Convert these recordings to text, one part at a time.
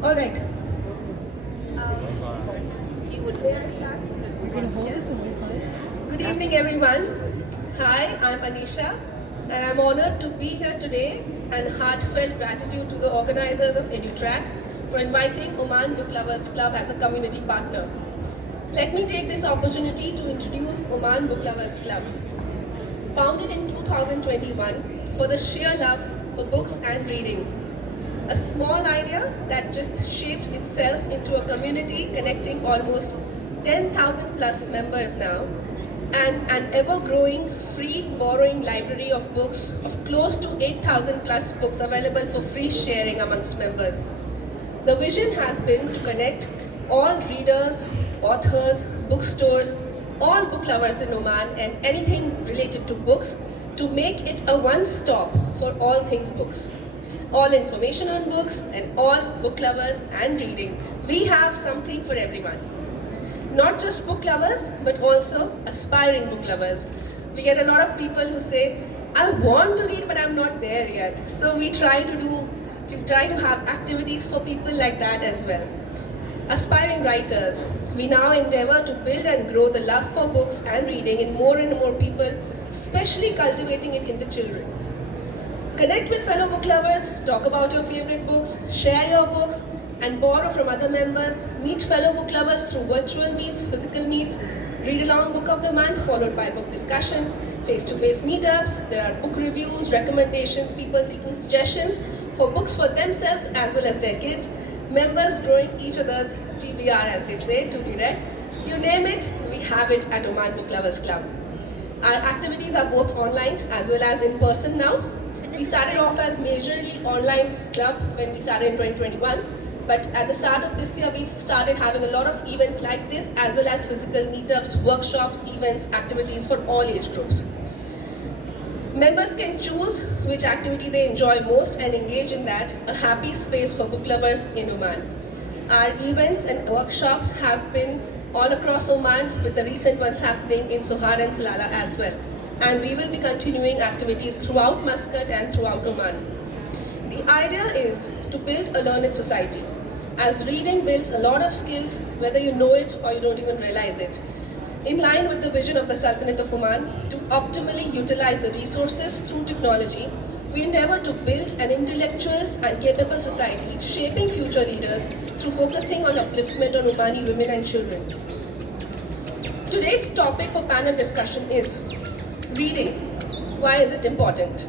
All right. You would may I start? You're going to hold it the whole time? Good evening, everyone. Hi, I'm Anisha, and I'm honored to be here today, and heartfelt gratitude to the organizers of EduTrac for inviting Oman Book Lovers Club as a community partner. Let me take this opportunity to introduce Oman Book Lovers Club. Founded in 2021 for the sheer love for books and reading. A small idea that just shaped itself into a community connecting almost 10,000 plus members now, and an ever-growing free borrowing library of books of close to 8,000 plus books available for free sharing amongst members. The vision has been to connect all readers, authors, bookstores, all book lovers in Oman and anything related to books to make it a one-stop for all things books. All information on books and all book lovers and reading. We have something for everyone. Not just book lovers, but also aspiring book lovers. We get a lot of people who say, I want to read, but I'm not there yet. So we try to have activities for people like that as well. Aspiring writers, we now endeavor to build and grow the love for books and reading in more and more people, especially cultivating it in the children. Connect with fellow book lovers, talk about your favorite books, share your books, and borrow from other members. Meet fellow book lovers through virtual meets, physical meets, read along book of the month followed by book discussion, face-to-face meetups. There are book reviews, recommendations, people seeking suggestions for books for themselves as well as their kids. Members growing each other's TBR, as they say, to be read. You name it, we have it at Oman Book Lovers Club. Our activities are both online as well as in person now. We started off as majorly online club when we started in 2021, but at the start of this year, we've started having a lot of events like this, as well as physical meetups, workshops, events, activities for all age groups. Members can choose which activity they enjoy most and engage in that, a happy space for book lovers in Oman. Our events and workshops have been all across Oman, with the recent ones happening in Sohar and Salala as well. And we will be continuing activities throughout Muscat and throughout Oman. The idea is to build a learned society, as reading builds a lot of skills, whether you know it or you don't even realize it. In line with the vision of the Sultanate of Oman to optimally utilize the resources through technology, we endeavor to build an intellectual and capable society, shaping future leaders through focusing on upliftment of Omani women and children. Today's topic for panel discussion is reading. Why is it important?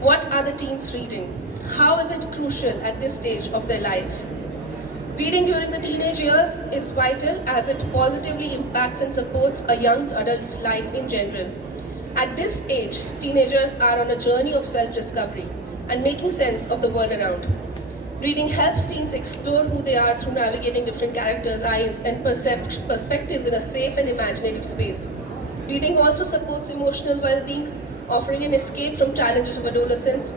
What are the teens reading? How is it crucial at this stage of their life? Reading during the teenage years is vital as it positively impacts and supports a young adult's life in general. At this age, teenagers are on a journey of self-discovery and making sense of the world around. Reading helps teens explore who they are through navigating different characters' eyes and perspectives in a safe and imaginative space. Reading also supports emotional well-being, offering an escape from challenges of adolescence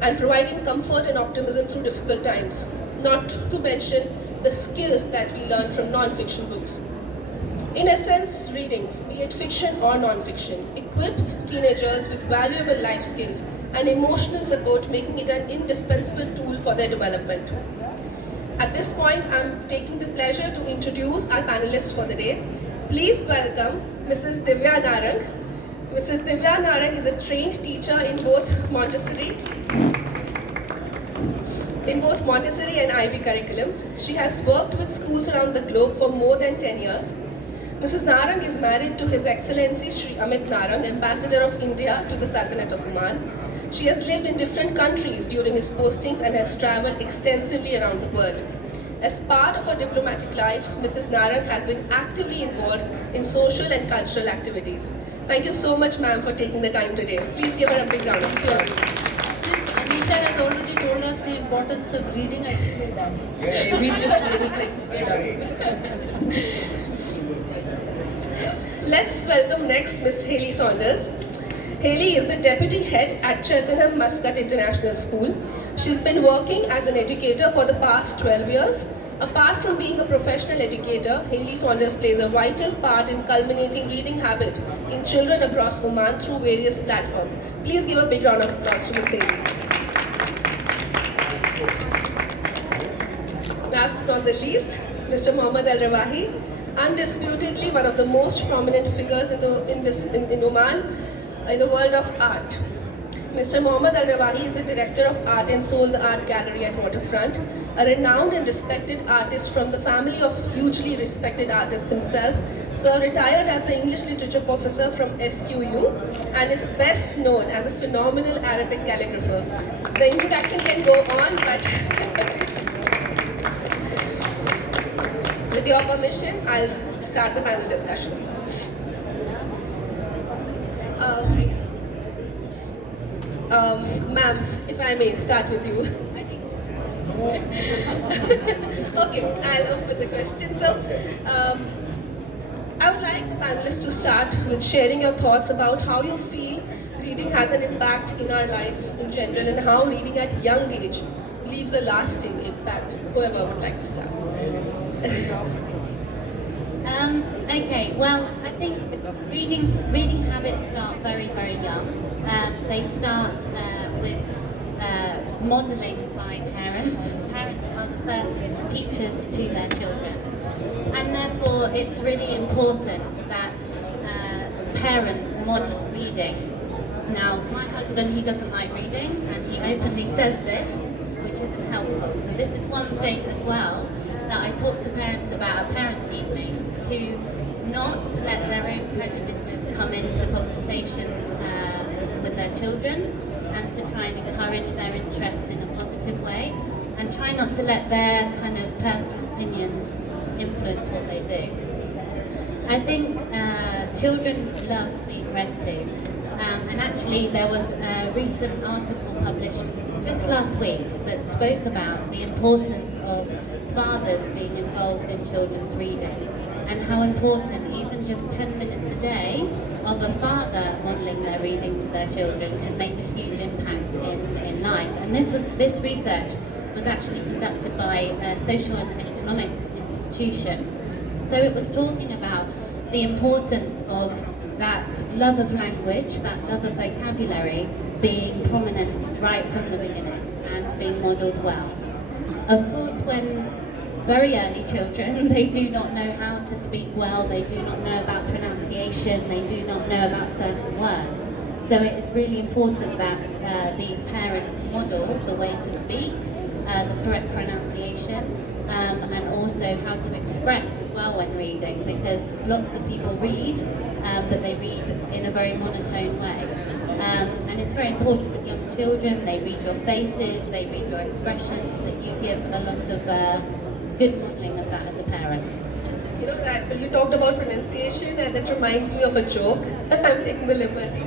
and providing comfort and optimism through difficult times, not to mention the skills that we learn from non-fiction books. In essence, reading, be it fiction or non-fiction, equips teenagers with valuable life skills and emotional support, making it an indispensable tool for their development. At this point, I'm taking the pleasure to introduce our panelists for the day. Please welcome Mrs.Divya Narang. Mrs.Divya Narang is a trained teacher in both Montessori and IB curriculums. She has worked with schools around the globe for more than 10 years. Mrs. Narang is married to His Excellency Shri Amit Narang, Ambassador of India to the Sultanate of Oman. She has lived in different countries during his postings and has traveled extensively around the world. As part of her diplomatic life, Mrs. Narang has been actively involved in social and cultural activities. Thank you so much, ma'am, for taking the time today. Please give her a big round of applause. Since Anisha has already told us the importance of reading, I think we're done. Let's welcome next Miss Haylie Saunders. Haylie is the Deputy Head at Cheltenham Muscat International School. She's been working as an educator for the past 12 years. Apart from being a professional educator, Haylie Saunders plays a vital part in culminating reading habit in children across Oman through various platforms. Please give a big round of applause to Miss Haylie. last but not the least, Mr. Mohammed Al Rawahy, undisputedly one of the most prominent figures in Oman in the world of art. Mr. Mohammed Al Rawahy is the director of art and Soul the Art Gallery at Waterfront, a renowned and respected artist from the family of hugely respected artists himself. Sir retired as the English literature professor from SQU and is best known as a phenomenal Arabic calligrapher. The introduction can go on, but with your permission, I'll start the panel discussion. Ma'am, if I may start with you. Okay, I'll go with the question. So, I would like the panelists to start with sharing your thoughts about how you feel reading has an impact in our life in general and how reading at young age leaves a lasting impact. Whoever would like to start. Okay, well, I think reading habits start very, very young. They start with modelling by parents. Parents are the first teachers to their children. And therefore, it's really important that parents model reading. Now, my husband, he doesn't like reading, and he openly says this, which isn't helpful. So this is one thing as well that I talk to parents about at parents' evenings, to not let their own prejudices come into conversations with their children, and to try and encourage their interests in a positive way, and try not to let their kind of personal opinions influence what they do. I think children love being read to, and actually there was a recent article published just last week that spoke about the importance of fathers being involved in children's reading, and how important even just 10 minutes a day of a father modelling their reading to their children can make a huge impact in life. And this research was actually conducted by a social and economic institution. So it was talking about the importance of that love of language, that love of vocabulary being prominent right from the beginning and being modelled well. Of course, when very early children, they do not know how to speak well, they do not know about pronunciation, they do not know about certain words. So it is really important that these parents model the way to speak, the correct pronunciation, and also how to express as well when reading, because lots of people read, but they read in a very monotone way. And it's very important with young children, they read your faces, they read your expressions, that you give a lot of good modelling of that as a parent. You know that when you talked about pronunciation, and that reminds me of a joke. I'm taking the liberty.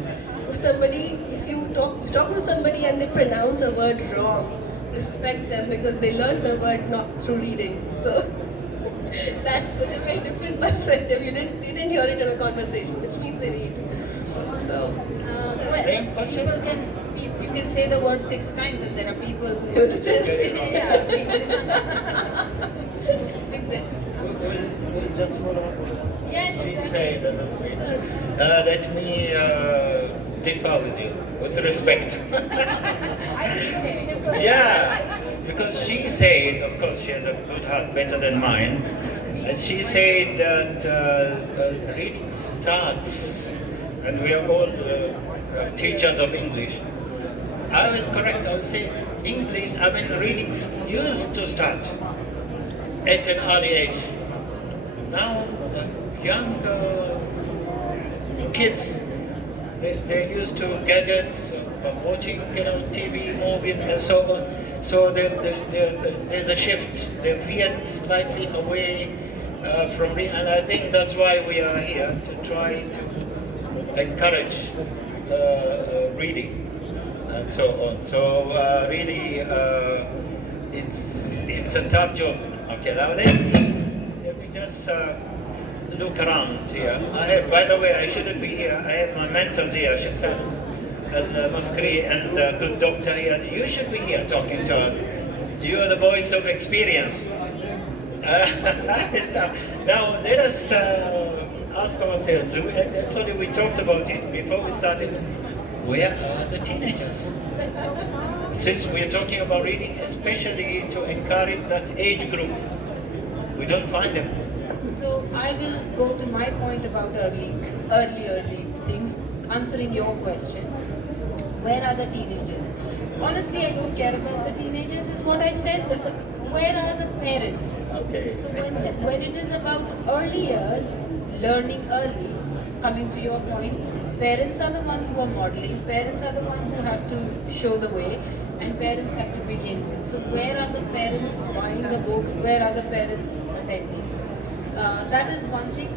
If you talk to somebody and they pronounce a word wrong, respect them, because they learned the word not through reading. So that's such a very different perspective. You didn't hear it in a conversation, which means they read. So same question. You can say the word 6 times and there are people who will still say, yeah. We'll just follow up. Yes, She exactly. said, let me differ with you, with respect. Yeah, because she said, of course she has a good heart, better than mine, and she said that reading starts, and we are all teachers of English. I will correct, I will say English, reading used to start at an early age. Now, young kids, they're used to gadgets, watching TV, movies, and so on. So there's a shift. They veered slightly away from reading, and I think that's why we are here, to try to encourage reading and so on. So really, it's a tough job. Okay, now let me just look around here. By the way, I shouldn't be here. I have my mentors here, Al-Maskri and the good doctor here. You should be here talking to us. You are the voice of experience. Now let us ask ourselves. Actually, we talked about it before we started. Where are the teenagers? since we're talking about reading, especially to encourage that age group, we don't find them. So I will go to my point about early things, answering your question. Where are the teenagers? Honestly, I don't care about the teenagers, is what I said. Where are the parents? Okay. So when it is about early years, learning early, coming to your point, parents are the ones who are modeling, parents are the ones who have to show the way, and parents have to begin. So where are the parents buying the books? Where are the parents attending? That is one thing.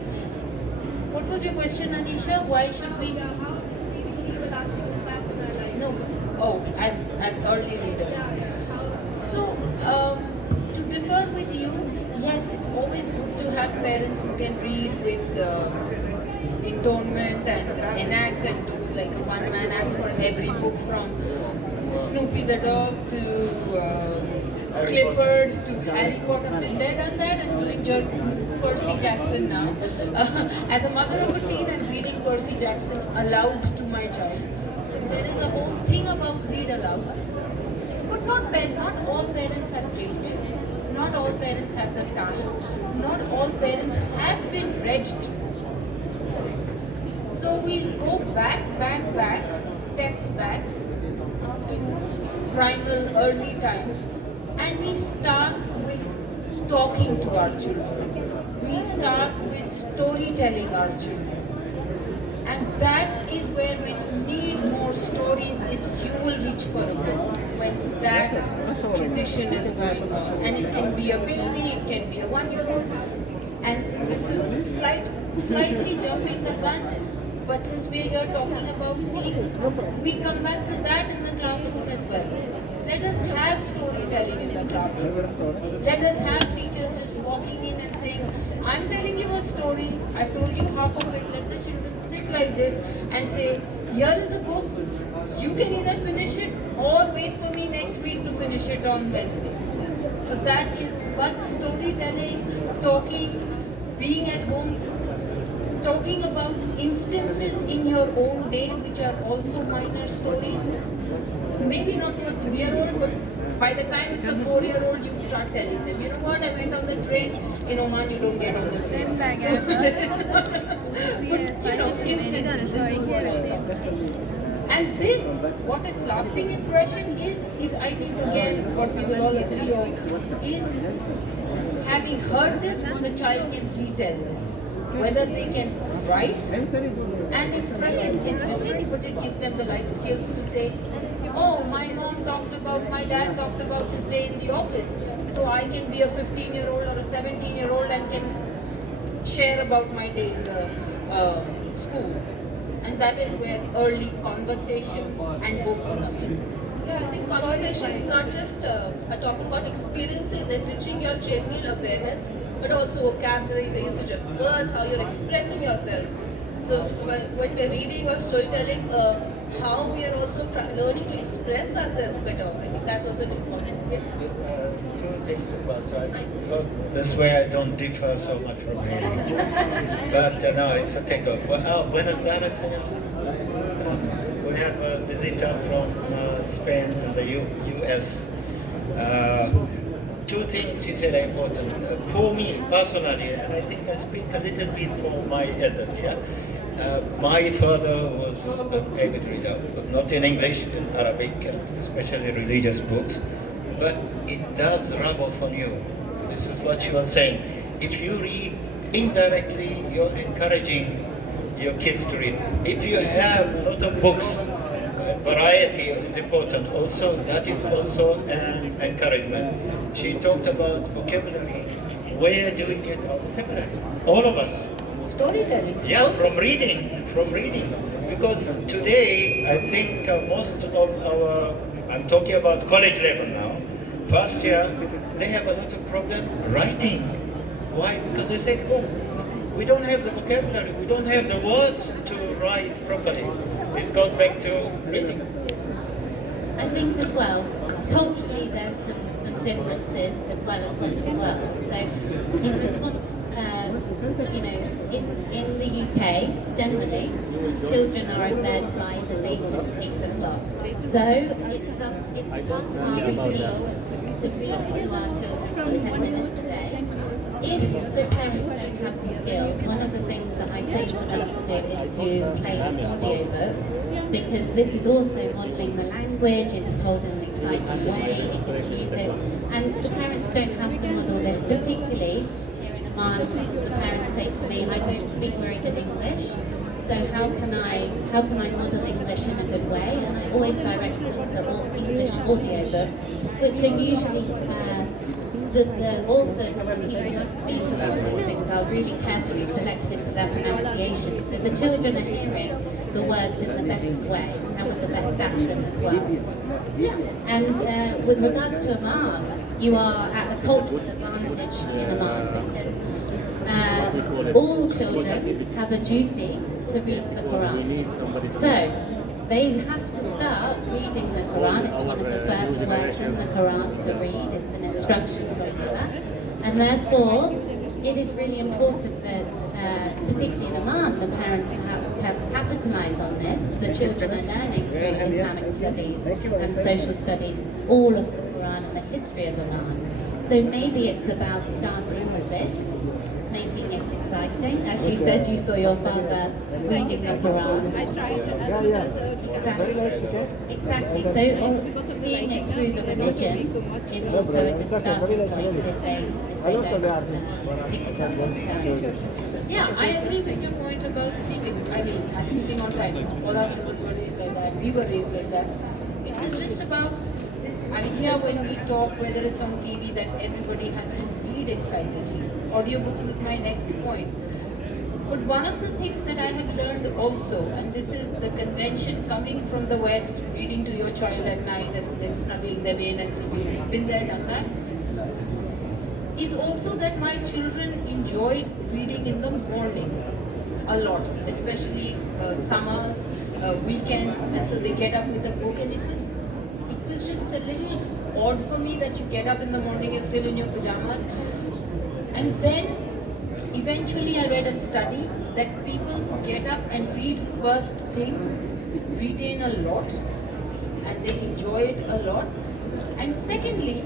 What was your question, Anisha? Why should we? How is reading even lasting impact in our life? No. Oh, as early readers. So, to differ with you, yes, it's always good to have parents who can read with intonment and enact and do like a one-man act for every book, from Snoopy the dog to Clifford to Harry Potter. They've done that, and doing Percy Jackson now. As a mother of a teen, I'm reading Percy Jackson aloud to my child. So there is a whole thing about read aloud. But not all parents are gifted. Not all parents have the time. Not all parents have been reached. So we'll go back, steps back to primal early times, and we start with talking to our children. We start with storytelling our children. And that is where, when you need more stories, is you will reach for a book. When that tradition is going on. And it can be a baby, it can be a 1-year-old. And this is slightly jumping the gun, but since we are here talking about these, we come back to that in the classroom as well. Let us have storytelling in the classroom. Let us have teachers just walking in and saying, I'm telling you a story, I've told you half of it, let the children sit like this and say, here is a book, you can either finish it or wait for me next week to finish it on Wednesday. So that is what storytelling, talking, being at home, talking about instances in your own day which are also minor stories. Maybe not to a 2-year-old, but by the time it's a 4-year-old, you start telling them, you know what, I went on the train. In Oman, you don't get on the train. And this, what its lasting impression is I think again what we will all agree on, is having heard this, the child can retell this. Whether they can write and express it is different, but it gives them the life skills to say, oh, my mom talked about, my dad talked about his day in the office, so I can be a 15-year-old or a 17-year-old and can share about my day in the school. And that is where early conversations and books come in. Yeah, I think conversations not just talking about experiences, enriching your general awareness, but also vocabulary, the usage of words, how you're expressing yourself. So when we're reading or storytelling, how we are also learning to express ourselves better. I think that's also important. Yeah. Two things about so this way I don't differ so much from reading. But no, it's a takeoff. Well, Buenos Aires. We have a visitor from Spain and the US. Two things she said are important. For me personally, and I think I speak a little bit for my elders, yeah? My father was an avid reader, not in English, in Arabic, especially religious books, but it does rub off on you. This is what she was saying. If you read indirectly, you're encouraging your kids to read. If you have a lot of books, variety is important. Also, that is also an encouragement. She talked about vocabulary. Where do we get our vocabulary? All of us. Storytelling. Yeah, also. from reading. Because today, I think most of our, I'm talking about college level now, first year, they have a lot of problem writing. Why? Because they say, oh, we don't have the vocabulary, we don't have the words to write properly. It's gone back to reading. I think as well, culturally there's some differences as well across the world. So in response you know, in the UK, generally, children are in bed by the latest 8 o'clock. So it's part of our routine to read to our children for 10 minutes a day. If the parents don't have the skills, one of the things that I say for them to do is to play an audiobook, because this is also modelling the language, it's told in an exciting way, it gives music, and the parents don't have to model this, particularly here in Oman. The parents say to me, I don't speak very good English, so how can I model English in a good way? And I always direct them to English audiobooks, which are usually the authors and the people that speak about those things are really carefully selected for their pronunciation, so the children are hearing the words in the best way and with the best accent as well. And with regards to Oman, you are at a cultural advantage in Oman, because all children have a duty to read the Quran. So they have to start reading the Quran. It's one of the first words in the Quran to read. It's an instruction from Allah. And therefore, it is really important that, particularly in Oman, the parents perhaps capitalise on this. The children are learning through Islamic studies and social studies all of the Quran and the history of Oman. So maybe it's about starting with this, making it exciting. As you said, you saw your father reading the Quran. I tried to, Exactly. So seeing it through the religion is also a good starting point if they don't pick it up on time. Yeah, I agree with your point about sleeping. I mean, sleeping on time. All our children were raised like that. We were raised like that. It was just about this idea when we talk, whether it's on TV, that everybody has to read excitedly. Audiobooks is my next point. But one of the things that I have learned also, and this is the convention coming from the West, reading to your child at night and then snuggling them in and sleeping, been there, done that, is also that my children enjoyed reading in the mornings a lot, especially summers, weekends, and so they get up with a book, and it was just a little odd for me that you get up in the morning, you're still in your pajamas. And then eventually I read a study that people who get up and read first thing retain a lot and they enjoy it a lot. And secondly,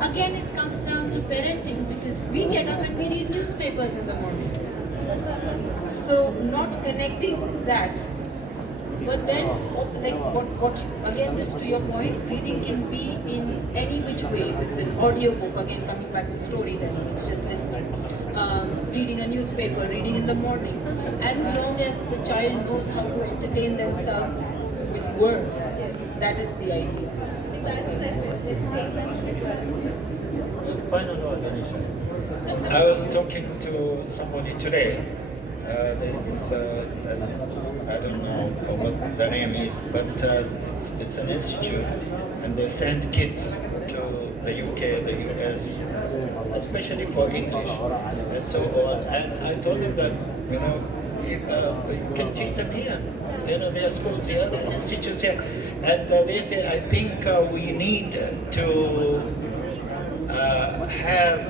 again it comes down to parenting, because we get up and we read newspapers in the morning. So not connecting that. But then, like what again, this to your point, reading can be in any which way. If it's an audiobook, again coming back to storytelling, it's just listening. Reading a newspaper, reading in the morning. As long as the child knows how to entertain themselves with words, that is the idea. That's the message. Entertain them with Final word, Anisha. I was talking to somebody today. There's, I don't know what the name is, but it's an institute, and they send kids to the UK, the US, especially for English, and so on. And I told him that, you know, if we can teach them here, you know, there are schools here, there are institutes here, and they said, I think we need to have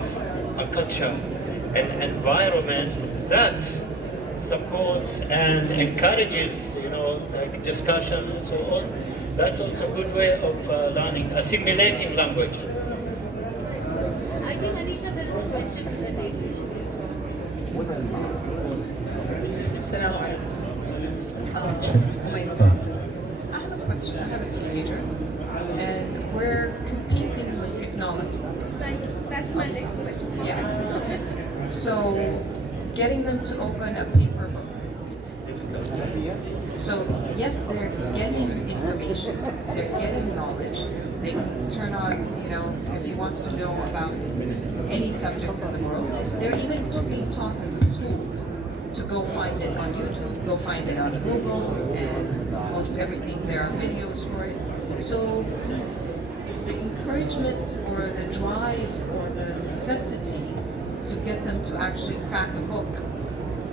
a culture, an environment that supports and encourages, you know, like discussion and so on. That's also a good way of learning, assimilating language. I think, Anisha, there is a question in the lady. Assalamu alaikum. I have a question. I have a teenager, and we're competing with technology. That's my next question. Yeah. So, getting them to open a paper book. So, yes, they're getting information, they're getting knowledge. They can turn on, you know, if he wants to know about any subject in the world. They're even being taught in the schools to go find it on YouTube, go find it on Google, and most everything, there are videos for it. So, the encouragement or the drive or the necessity to get them to actually crack a book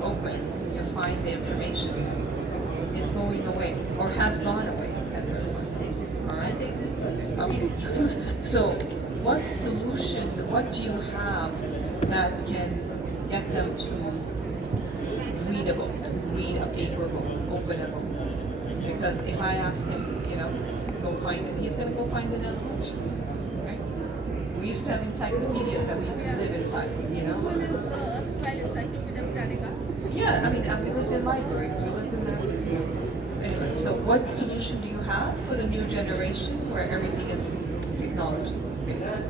open to find the information is going away or has gone away at this point. All right? Okay. So what solution, what do you have that can get them to read a book, read a paper book, open a book. Because if I ask him, go find it, he's going to go find it in a book. Right? We used to have encyclopedias that we used to live inside, Google is the erstwhile encyclopedia Britannica. Yeah, I mean, we lived in libraries, we lived in the... Anyway, so what solution do you have for the new generation where everything is technology-based?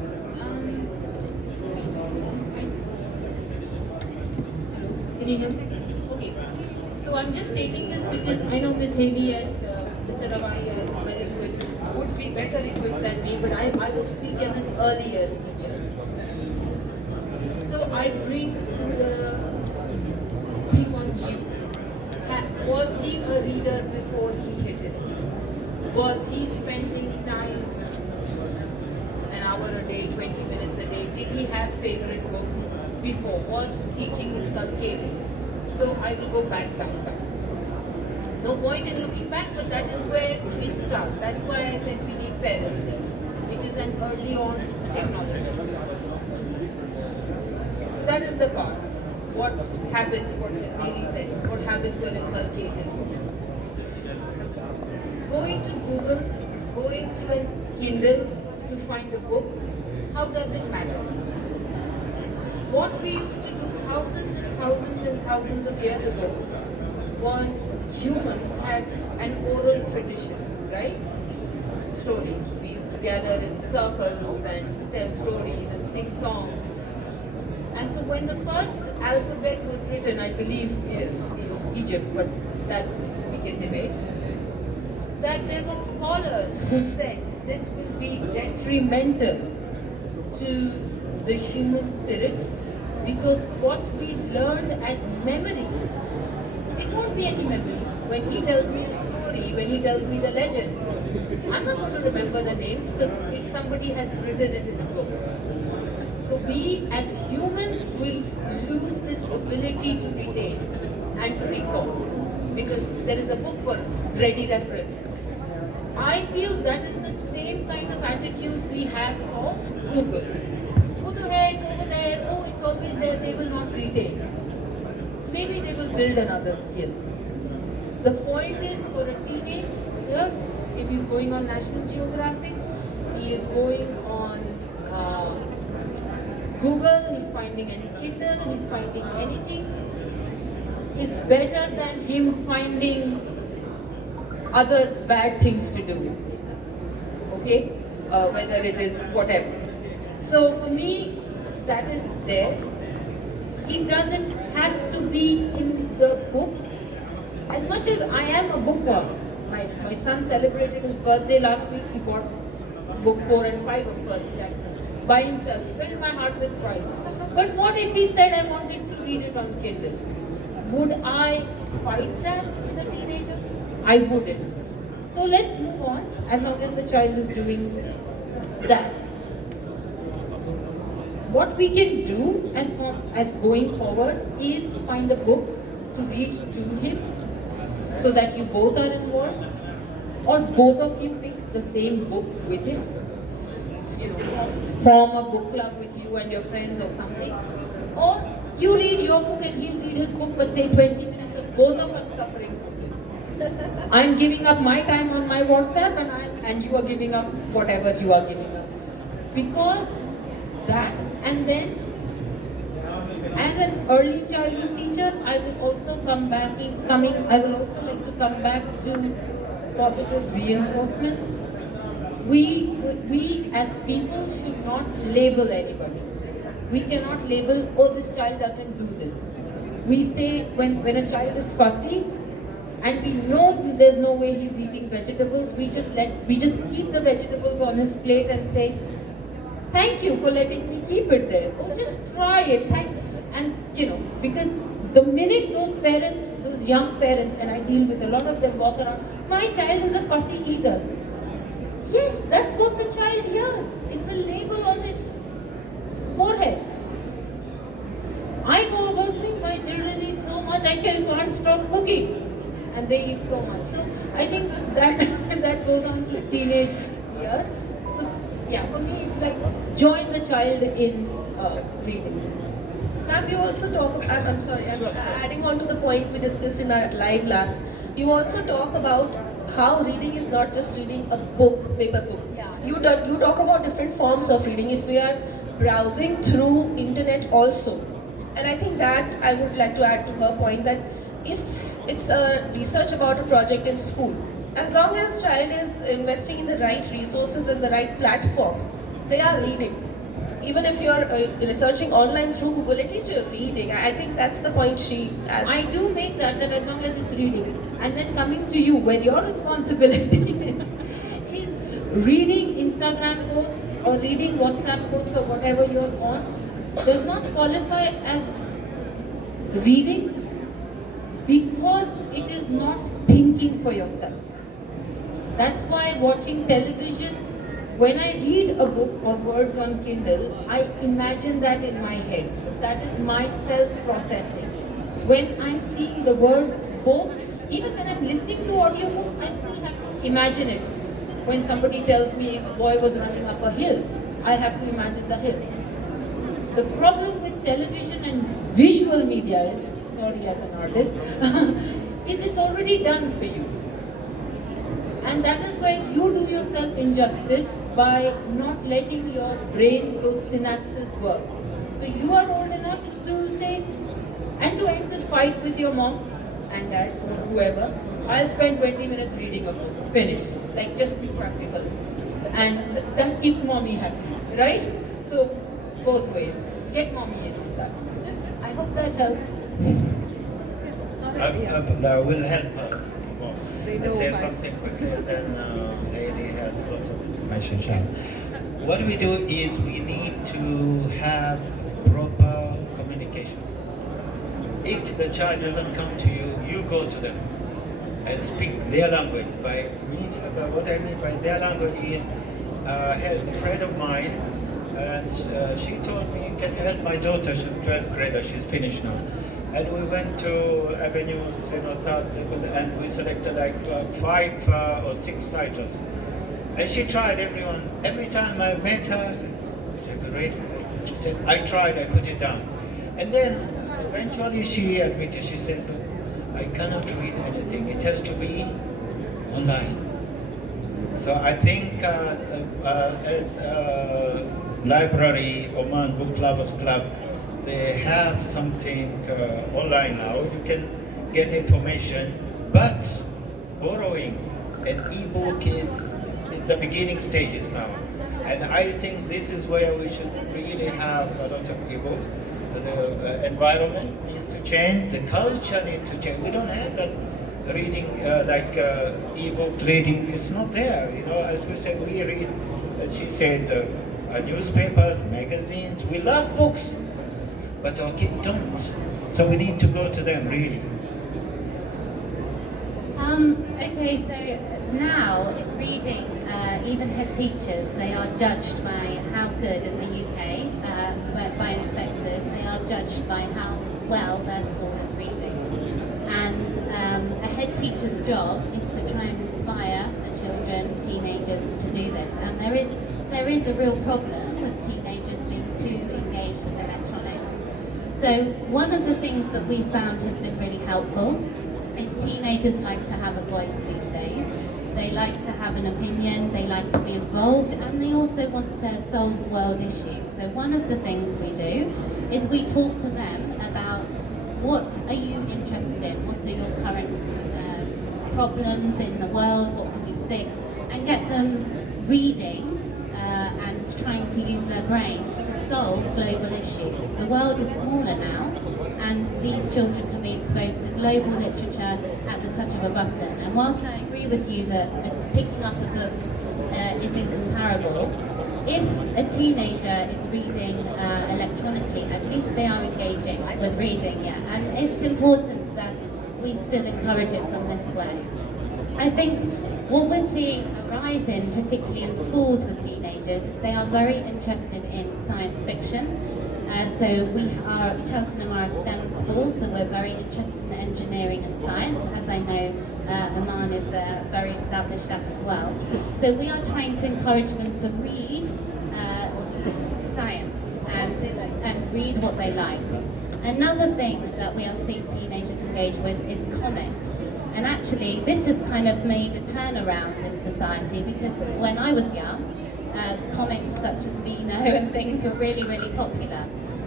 Can you hear me? Okay. So I'm just taking this because I know Miss Haylie and Mr. Rawahy are well equipped, would be better equipped than me, but I will speak as an early years teacher. So I bring the thing on you. Was he a reader before he hit his teens? Was he spending time, an hour a day, 20 minutes a day? Did he have favorite books before? Was teaching inculcated? So I will go back. No point in looking back, but that is where we start. That's why I said we need parents here. It is an early on technology. So that is the past. What habits, what Ms. Haylie said, what habits were inculcated. Going to Google, going to a Kindle to find a book, how does it matter? What we used to do thousands and thousands and thousands of years ago was humans had an oral tradition, right? Stories. We used to gather in circles and tell stories and sing songs. And so when the first alphabet was written, I believe in Egypt, but that we can debate, that there were scholars who said this will be detrimental to the human spirit because what we learned as memory, it won't be any memory. When he tells me a story, when he tells me the legends, I'm not going to remember the names because somebody has written it in a book. So we as humans will lose this ability to retain and to recall because there is a book for ready reference. I feel that is the same kind of attitude we have for Google. Oh, the hair, it's over there. Oh, it's always there. They will not retain. Maybe they will build another skill. The point is for a teenager, if he's going on National Geographic, he is going on Google, he's finding any Kindle, he's finding anything, is better than him finding other bad things to do. Okay? Whether it is whatever. So for me, that is there. He doesn't have to be in the book. As much as I am a bookworm, my son celebrated his birthday last week, he bought book 4 and 5 of Percy Jackson by himself. It filled my heart with pride. But what if he said I wanted to read it on Kindle? Would I fight that with a teenager? I wouldn't. So let's move on as long as the child is doing that. What we can do as going forward is find a book to read to him so that you both are involved, or both of you pick the same book with him. Form a book club with you and your friends or something. Or you read your book and he'll read his book, but say 20 minutes of both of us suffering from this. I'm giving up my time on my WhatsApp and you are giving up whatever you are giving up. Because that, and then as an early childhood teacher, I will also I will also like to come back to positive reinforcements. We as people should not label anybody. We cannot label, oh, this child doesn't do this. We say when a child is fussy and we know there's no way he's eating vegetables, we just keep the vegetables on his plate and say, thank you for letting me keep it there. Oh, just try it. Thank you. And because the minute those parents, those young parents, and I deal with a lot of them, walk around, my child is a fussy eater. Yes, that's what the child hears. It's a label on his forehead. I go about saying my children eat so much, I can't stop cooking. And they eat so much. So I think that goes on to teenage years. So yeah, for me it's like join the child in reading. Ma'am, you also talk, I'm sorry, I'm adding on to the point we discussed in our live last. You also talk about how reading is not just reading a book, paper book. You talk about different forms of reading. If we are browsing through internet also. And I think that I would like to add to her point that if it's a research about a project in school, as long as child is investing in the right resources and the right platforms, they are reading. Even if you're researching online through Google, at least you're reading. I think that's the point she adds. I do make that as long as it's reading. And then coming to you, when your responsibility is reading Instagram posts or reading WhatsApp posts or whatever you're on, does not qualify as reading because it is not thinking for yourself. That's why watching television, when I read a book or words on Kindle, I imagine that in my head. So that is my self-processing. When I'm seeing the words, both, even when I'm listening to audiobooks, I still have to imagine it. When somebody tells me a boy was running up a hill, I have to imagine the hill. The problem with television and visual media is, sorry as an artist, is it's already done for you. And that is where you do yourself injustice by not letting your brains, those synapses work. So you are old enough to say, and to end this fight with your mom and dad or whoever, I'll spend 20 minutes reading a book, finish. Like just be practical. And that keeps mommy happy, right? So both ways. Get mommy in on that. I hope that helps. Yes, it's not a I will help her. They I know say my- something quickly, and then Haylie has lots of information. What we do is we need to have proper communication. If the child doesn't come to you, you go to them and speak their language. What I mean by their language is, a friend of mine, she told me, can you help my daughter? She's 12th grader, she's finished now. And we went to avenues, third level, and we selected like 5 or 6 titles. And she tried everyone. Every time I met her, I said, have you read? She said, I tried, I put it down. And then eventually she admitted, she said, I cannot read anything. It has to be online. So I think as library, Oman Book Lovers Club, they have something online now. You can get information, but borrowing an e-book is the beginning stages now. And I think this is where we should really have a lot of e-books. The environment needs to change, the culture needs to change. We don't have that reading e-book reading. It's not there. As we said, we read, as she said, newspapers, magazines. We love books. But our kids don't. So we need to go to them, really. Okay, so now in reading, even head teachers, they are judged by how good in the UK, by inspectors, they are judged by how well their school is reading. And a head teacher's job is to try and inspire the children, teenagers to do this. And there is a real problem with teenagers being too engaged with electronics. So one of the things that we found has been really helpful is teenagers like to have a voice these days. They like to have an opinion, they like to be involved, and they also want to solve world issues. So one of the things we do is we talk to them about what are you interested in, what are your current problems in the world, what can you fix, and get them reading and trying to use their brains to solve global issues. The world is smaller now, and these children can be exposed to global literature at the touch of a button. And whilst I agree with you that picking up a book is incomparable, if a teenager is reading electronically, at least they are engaging with reading, yeah. And it's important that we still encourage it from this way. I think what we're seeing a rise in, particularly in schools with teenagers, is they are very interested in science fiction. So we are, Cheltenham are a STEM school, so we're very interested in engineering and science, as I know Oman is very established at as well. So we are trying to encourage them to read science and read what they like. Another thing that we are seeing teenagers engage with is comics. And actually, this has kind of made a turnaround in society, because when I was young, comics such as Beano and things were really, really popular.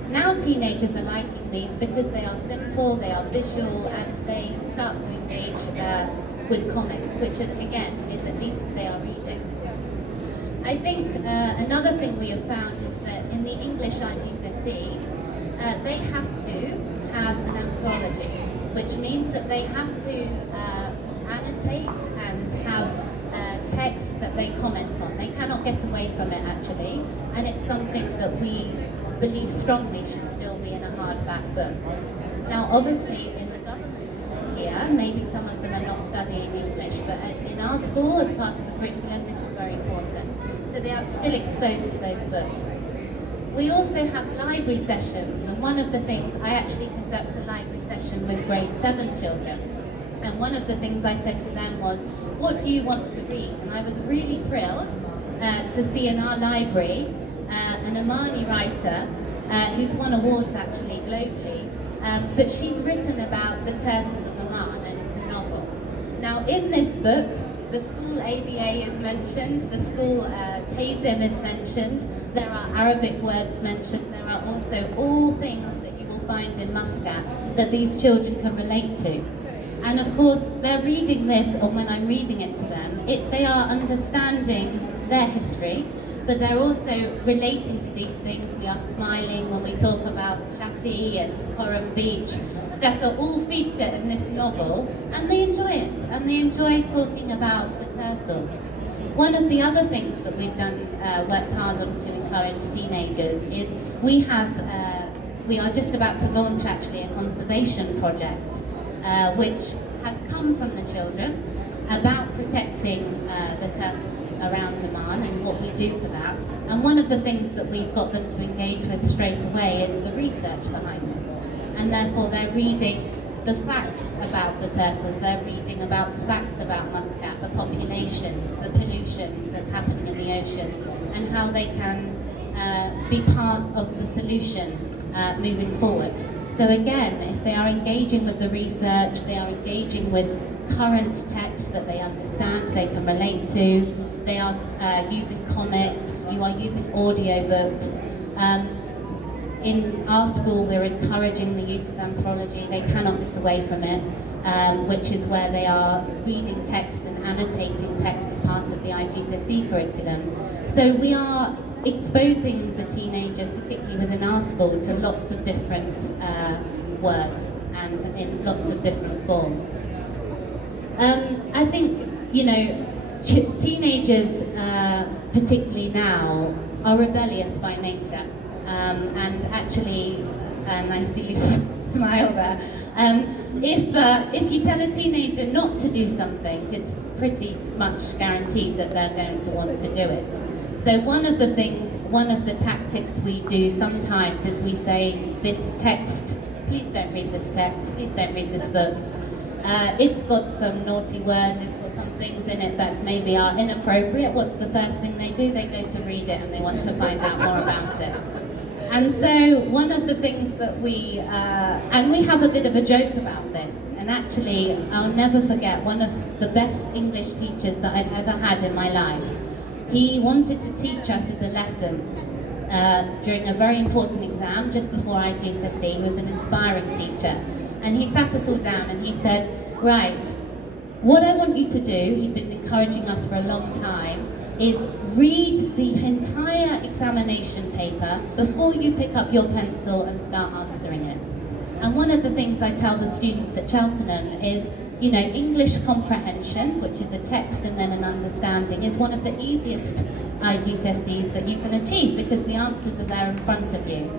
Now teenagers are liking these because they are simple, they are visual, and they start to engage with comics, which again is at least they are reading. I think another thing we have found is that in the English IGCSE, they have to have an anthology, which means that they have to annotate and have text that they comment on. They cannot get away from it actually, and it's something that we believe strongly should still be in a hardback book. Now obviously in the government schools here, maybe some of them are not studying English, but in our school as part of the curriculum this is very important. So they are still exposed to those books. We also have library sessions, and one of the things, I actually conduct a library session with grade 7 children, and one of the things I said to them was, what do you want to read? And I was really thrilled to see in our library an Omani writer who's won awards actually globally, but she's written about the turtles of Oman, and it's a novel. Now in this book, the school ABA is mentioned, the school Tazim is mentioned, there are Arabic words mentioned, there are also all things that you will find in Muscat that these children can relate to. And of course, they're reading this, or when I'm reading it to them, they are understanding their history, but they're also relating to these things. We are smiling when we talk about Shati and Coram Beach, that are all featured in this novel, and they enjoy it, and they enjoy talking about the turtles. One of the other things that we've done, worked hard on to encourage teenagers is we are just about to launch actually a conservation project, which has come from the children about protecting the turtles around Oman and what we do for that. And one of the things that we've got them to engage with straight away is the research behind this. And therefore they're reading the facts about the turtles, they're reading about the facts about Muscat, the populations, the pollution that's happening in the oceans, and how they can be part of the solution moving forward. So again, if they are engaging with the research, they are engaging with current texts that they understand, they can relate to, they are using comics, you are using audiobooks. In our school, we're encouraging the use of anthology. They cannot get away from it, which is where they are reading text and annotating text as part of the IGCSE curriculum. So we are exposing the teenagers, particularly within our school, to lots of different words and in lots of different forms. I think, you know, teenagers, particularly now, are rebellious by nature. And actually, and I see you smile there, if you tell a teenager not to do something, it's pretty much guaranteed that they're going to want to do it. So one of the tactics we do sometimes is we say, this text, please don't read this text, please don't read this book. It's got some naughty words, it's got some things in it that maybe are inappropriate. What's the first thing they do? They go to read it and they want to find out more about it. And so one of the things that and we have a bit of a joke about this, and actually I'll never forget one of the best English teachers that I've ever had in my life. He wanted to teach us as a lesson during a very important exam just before IGCSE. He was an inspiring teacher, and he sat us all down and he said, right, what I want you to do, he'd been encouraging us for a long time, is read the entire examination paper before you pick up your pencil and start answering it. And one of the things I tell the students at Cheltenham is, you know, English comprehension, which is a text and then an understanding, is one of the easiest IGCSEs that you can achieve because the answers are there in front of you.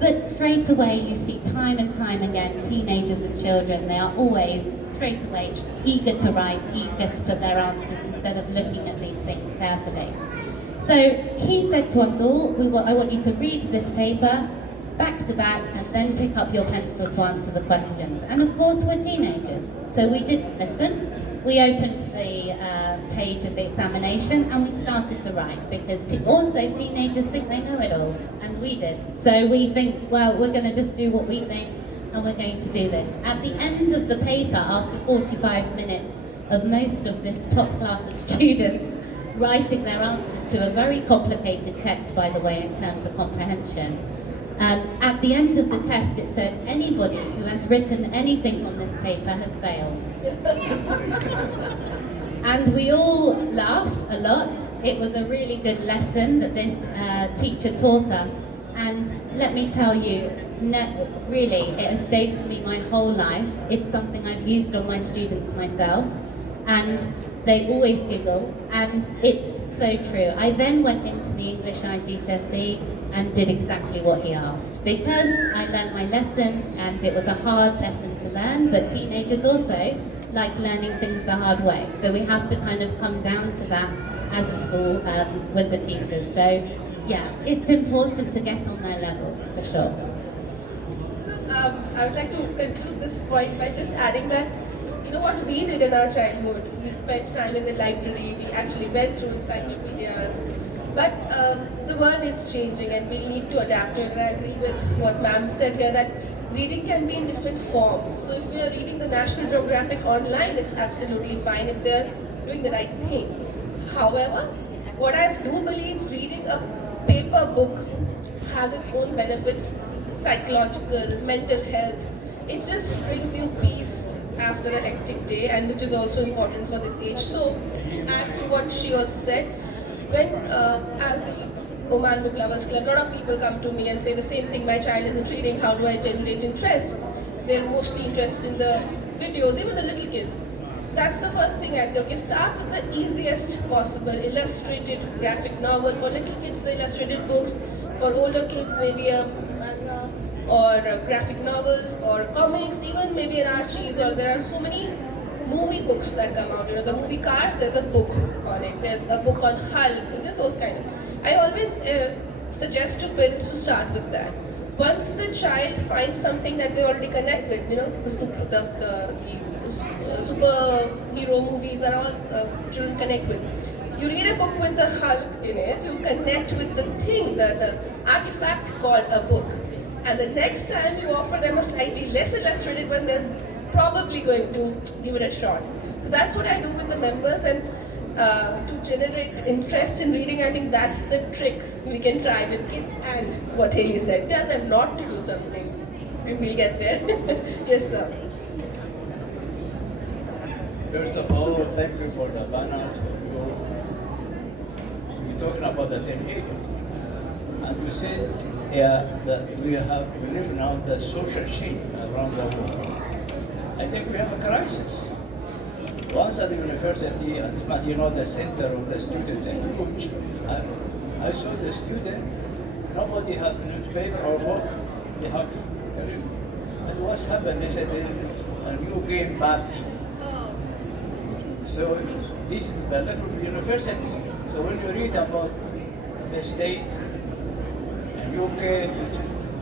But straight away you see time and time again, teenagers and children, they are always straight away eager to write, eager to put their answers instead of looking at these things carefully. So he said to us all, I want you to read this paper back to back and then pick up your pencil to answer the questions. And of course we're teenagers, so we didn't listen. we opened the page of the examination and we started to write, because also teenagers think they know it all, and we did. So we think, well, we're going to just do what we think and we're going to do this. At the end of the paper, after 45 minutes of most of this top class of students writing their answers to a very complicated text, by the way, in terms of comprehension, at the end of the test it said, anybody who has written anything on this paper has failed. And we all laughed a lot. It was a really good lesson that this teacher taught us. And let me tell you, really, it has stayed with me my whole life. It's something I've used on my students myself. And they always giggle, and it's so true. I then went into the English IGCSE and did exactly what he asked, because I learned my lesson, and it was a hard lesson to learn, but teenagers also like learning things the hard way. So we have to kind of come down to that as a school with the teachers. So yeah, it's important to get on their level, for sure. So I would like to conclude this point by just adding that, you know what we did in our childhood? We spent time in the library, we actually went through encyclopedias. But the world is changing and we need to adapt to it. And I agree with what ma'am said here, that reading can be in different forms. So if we are reading the National Geographic online, it's absolutely fine if they're doing the right thing. However, what I do believe, reading a paper book has its own benefits, psychological, mental health. It just brings you peace after a hectic day, and which is also important for this age. So, add to what she also said, when as the Oman Book Lovers Club, a lot of people come to me and say the same thing, my child isn't reading, how do I generate interest? They're mostly interested in the videos, even the little kids. That's the first thing I say, okay, start with the easiest possible, illustrated graphic novel. For little kids, the illustrated books. For older kids, maybe a manga, or graphic novels, or comics, even maybe an Archie's, or there are so many movie books that come out. You know, the movie Cars, there's a book on it. There's a book on Hulk, you know, those kind of. I always suggest to parents to start with that. Once the child finds something that they already connect with, you know, the superhero movies are all children connect with. You read a book with the Hulk in it, you connect with the thing, the artifact called a book. And the next time you offer them a slightly less illustrated one, they're probably going to give it a shot. So that's what I do with the members, and to generate interest in reading, I think that's the trick we can try with kids. And what Haylie said, tell them not to do something, and we'll get there. Yes, sir. First of all, thank you for the banner. You're talking about the teenagers. And we said that we live now the social change around the world. I think we have a crisis. Once at the university, and you know, the center of the students and coach, I saw the student, nobody has newspaper or book, they have. And what's happened? They said a new game back. So this is the little university. So when you read about the state, UK,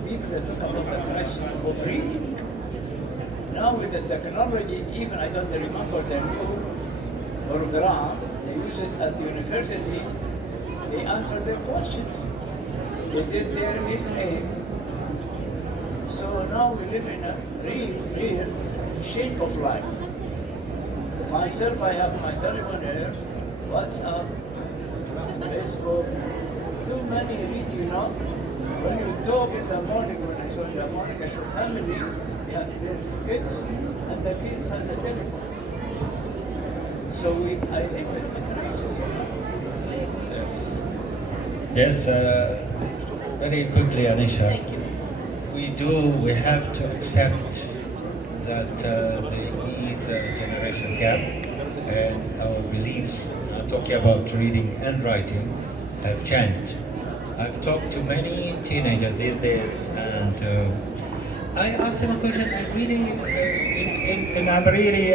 people that talk about the crisis of reading. Now with the technology, even I don't remember the new program, they use it at the university, they answer their questions. They did their essay. So now we live in a real shape of life. Myself, I have my telephone here, WhatsApp, Facebook, too many read, you know. When you talk in the morning, when I saw in the morning, I saw family, they have their kids, and the kids have the telephone. So I think that it's Yes, very quickly, Anisha. Thank you. We have to accept that there is a generation gap, and our beliefs, I'm talking about reading and writing, have changed. I've talked to many teenagers these days, and I asked them a question. I really, and I'm really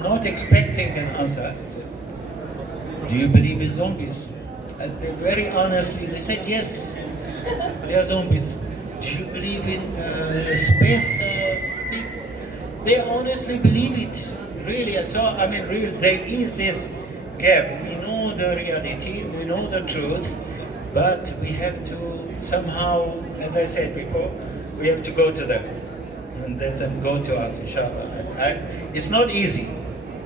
not expecting an answer. I said, do you believe in zombies? And they very honestly, they said yes, they are zombies. Do you believe in space people? They honestly believe it. really, so I mean, there is this gap. We know the reality, we know the truth, but we have to somehow, as I said before, we have to go to them, and let them go to us, inshallah. It's not easy.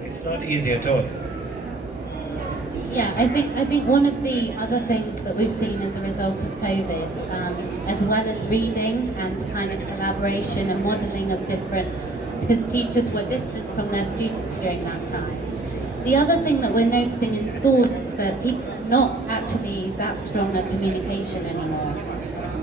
It's not easy at all. Yeah, I think one of the other things that we've seen as a result of COVID, as well as reading and kind of collaboration and modelling of different, because teachers were distant from their students during that time. The other thing that we're noticing in schools is that people are not actually that strong at communication anymore.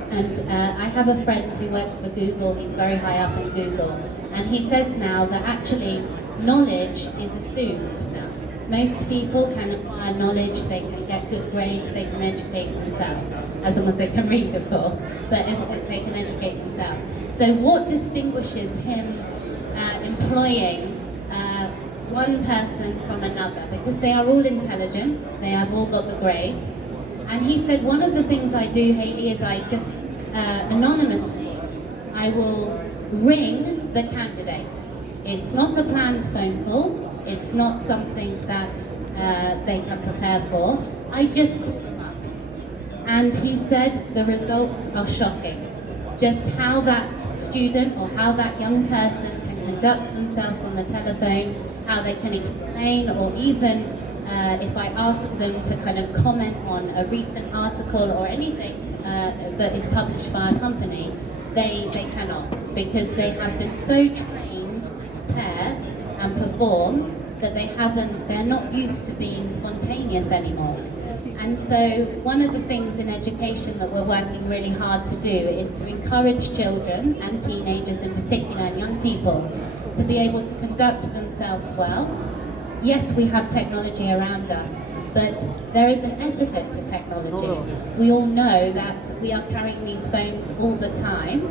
And I have a friend who works for Google, he's very high up in Google, and he says now that actually knowledge is assumed now. Most people can acquire knowledge, they can get good grades, they can educate themselves, as long as they can read, of course, but they can educate themselves. So what distinguishes him employing one person from another? Because they are all intelligent, they have all got the grades. And he said, one of the things I do, Haylie, is I just anonymously, I will ring the candidate. It's not a planned phone call. It's not something that they can prepare for. I just call them up. And he said the results are shocking. Just how that student or how that young person can conduct themselves on the telephone, how they can explain, or even if I ask them to kind of comment on a recent article or anything that is published by a company, they cannot, because they have been so trained to prepare and perform that they're not used to being spontaneous anymore. And so one of the things in education that we're working really hard to do is to encourage children and teenagers in particular, and young people, to be able to conduct themselves well. Yes, we have technology around us, but there is an etiquette to technology. We all know that we are carrying these phones all the time.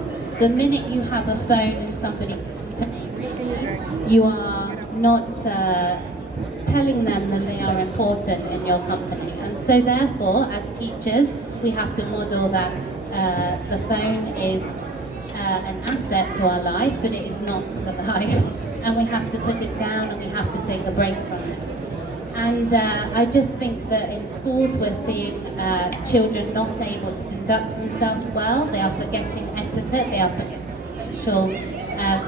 The minute you have a phone in somebody's company, really, you are not telling them that they are important in your company. And so therefore, as teachers, we have to model that the phone is an asset to our life, but it is not the life. And we have to put it down and we have to take a break from it. And I just think that in schools we're seeing children not able to conduct themselves well. They are forgetting etiquette, they are forgetting social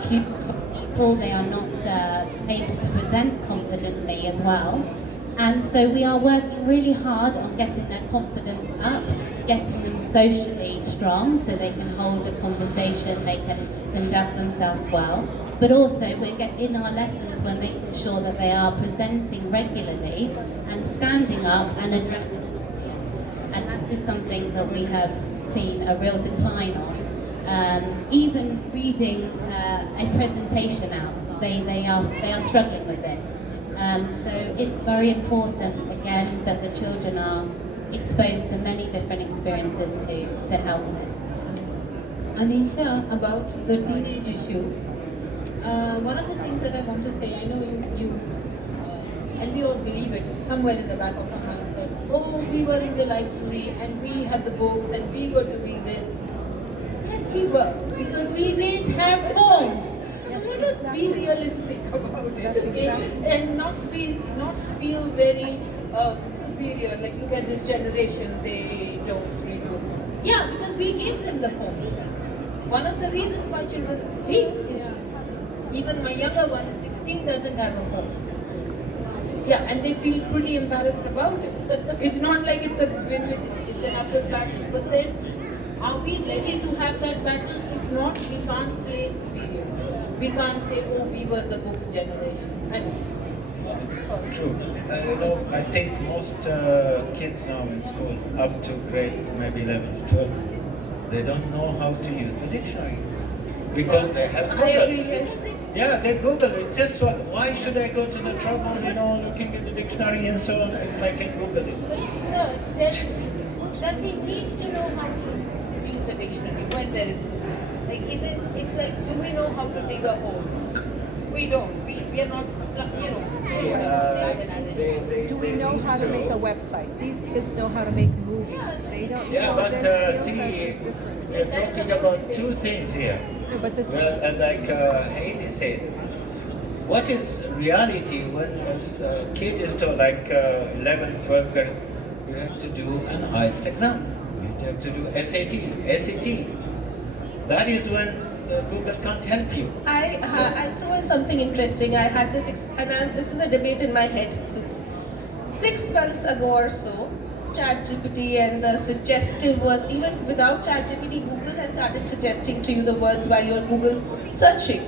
cues from people, they are not able to present confidently as well. And so we are working really hard on getting their confidence up, getting them socially strong so they can hold a conversation, they can conduct themselves well. But also in our lessons we're making sure that they are presenting regularly and standing up and addressing the audience. And that is something that we have seen a real decline on. Even reading a presentation out, they are struggling with this. So it's very important, again, that the children are exposed to many different experiences to help this. Anisha, about the teenage issue, one of the things that I want to say, I know you and we all believe it, somewhere in the back of our minds, that, oh, we were in the library and we had the books and we were doing this. Yes, we were, because we didn't have phones. So let us be realistic about it, and not feel very superior, like look at this generation, they don't read books. Yeah, because we gave them the phones. One of the reasons why children read is just, even my younger one, 16, doesn't have a phone. Yeah, and they feel pretty embarrassed about it. It's not like it's an uphill battle, but then are we ready to have that battle? If not, we can't play superior. We can't say, oh, we were the books generation. True. I think most kids now in school, up to grade maybe 11 to 12, they don't know how to use the dictionary because they have Google. I agree. Yeah, they Google it. Just why should I go to the trouble, looking at the dictionary and so on, if I can Google it? Sir, does he need to know how to speak the dictionary when there is Google? Like, it's like, do we know how to dig a hole? We don't. We are not, Do we know how to make a website? These kids know how to make movies. They don't. But their skill see, sets is different. we're talking about two things here. No, but this. Well, like Haylie said, what is reality when a kid is told, like 11, 12 grade, you have to do an IELTS exam, you have to do SAT, SAT. That is when Google can't help you. I throw in something interesting. I had this, this is a debate in my head since 6 months ago or so. ChatGPT and the suggestive words, even without ChatGPT, Google has started suggesting to you the words while you're Google searching.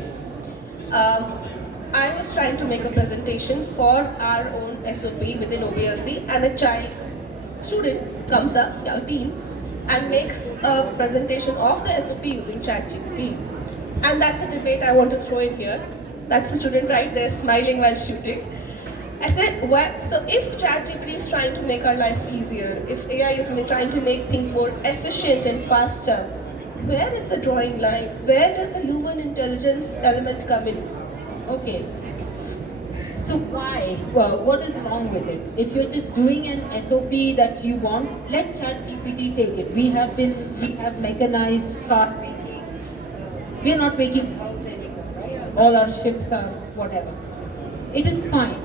I was trying to make a presentation for our own SOP within OBLC, and a student comes up, a teen, and makes a presentation of the SOP using ChatGPT. And that's a debate I want to throw in here. That's the student right there smiling while shooting. I said, well, so if ChatGPT is trying to make our life easier, if AI is trying to make things more efficient and faster, where is the drawing line? Where does the human intelligence element come in? Okay. So why? Well, what is wrong with it? If you're just doing an SOP that you want, let ChatGPT take it. We have mechanized car making. We are not making cars anymore, right? All our ships are whatever. It is fine.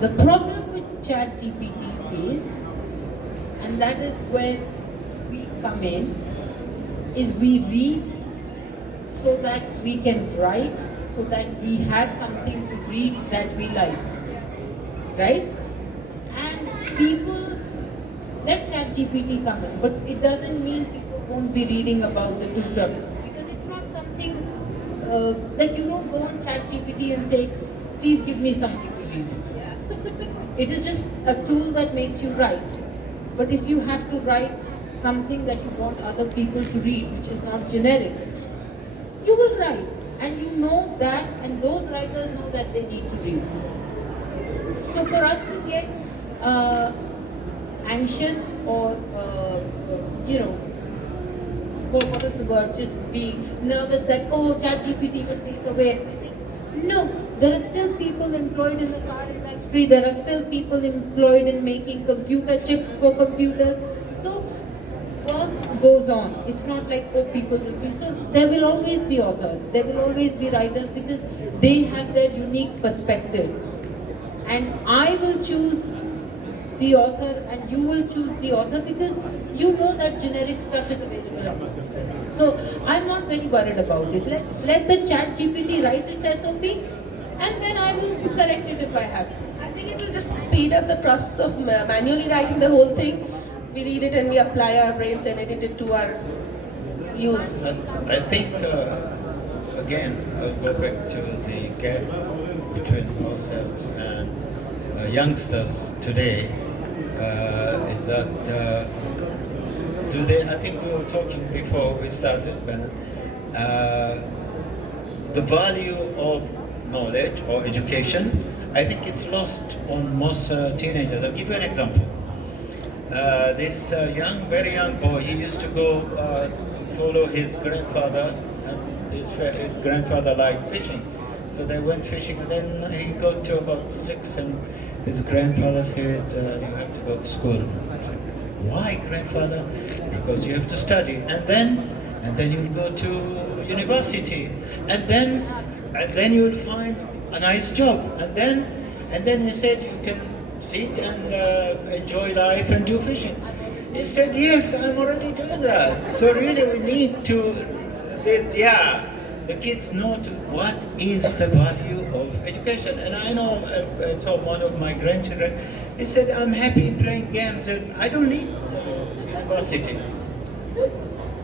The problem with ChatGPT is, and that is where we come in, is we read so that we can write, so that we have something to read that we like, right? And people, let ChatGPT come in, but it doesn't mean people won't be reading about the tutor, because it's not something, like you don't go on ChatGPT and say, please give me something to read. It is just a tool that makes you write. But if you have to write something that you want other people to read, which is not generic, you will write. And you know that, and those writers know that they need to read. So for us to get anxious or, what is the word, just be nervous that, oh, ChatGPT will take away everything. No, there are still people employed in the car industry, there are still people employed in making computer chips for computers. So work goes on. It's not like, oh, people will be, so there will always be authors, there will always be writers, because they have their unique perspective. And I will choose the author and you will choose the author, because you know that generic stuff is available. So I'm not very worried about it. Let the ChatGPT write its SOP, and then I will correct it if I have to. I think it will just speed up the process of manually writing the whole thing. We read it and we apply our brains and edit it to our use. I think, again, I'll go back to the gap between ourselves and youngsters today, is that I think we were talking before we started, but the value of knowledge or education, I think it's lost on most teenagers. I'll give you an example. This very young boy, he used to go follow his grandfather, and his grandfather liked fishing. So they went fishing, and then he got to about 6, and his grandfather said, you have to go to school. I said, why, grandfather? Because you have to study, and then you'll go to university, and then you'll find a nice job, and then he said you can sit and enjoy life and do fishing. He said, yes, I'm already doing that. So really we need to, the kids know what is the value of education. And I know, I told one of my grandchildren, he said, I'm happy playing games and I don't need university.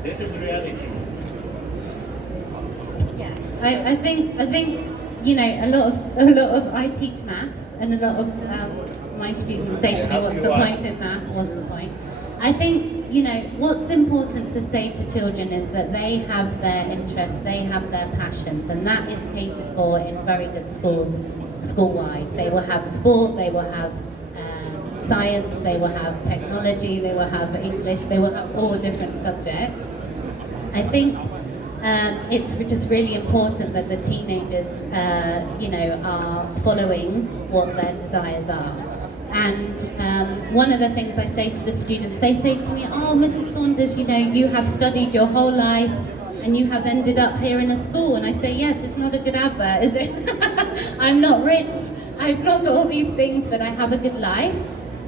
This is reality. Yeah, I think a lot of I teach maths, and a lot of my students say to me, what's the point in maths? What's the point? I think what's important to say to children is that they have their interests, they have their passions, and that is catered for in very good schools, school-wide. They will have sport, they will have science, they will have technology, they will have English, they will have all different subjects. I think it's just really important that the teenagers, are following what their desires are. And one of the things I say to the students, they say to me, oh, Mrs. Saunders, you have studied your whole life, and you have ended up here in a school. And I say, yes, it's not a good advert, is it? I'm not rich, I've not got all these things, but I have a good life.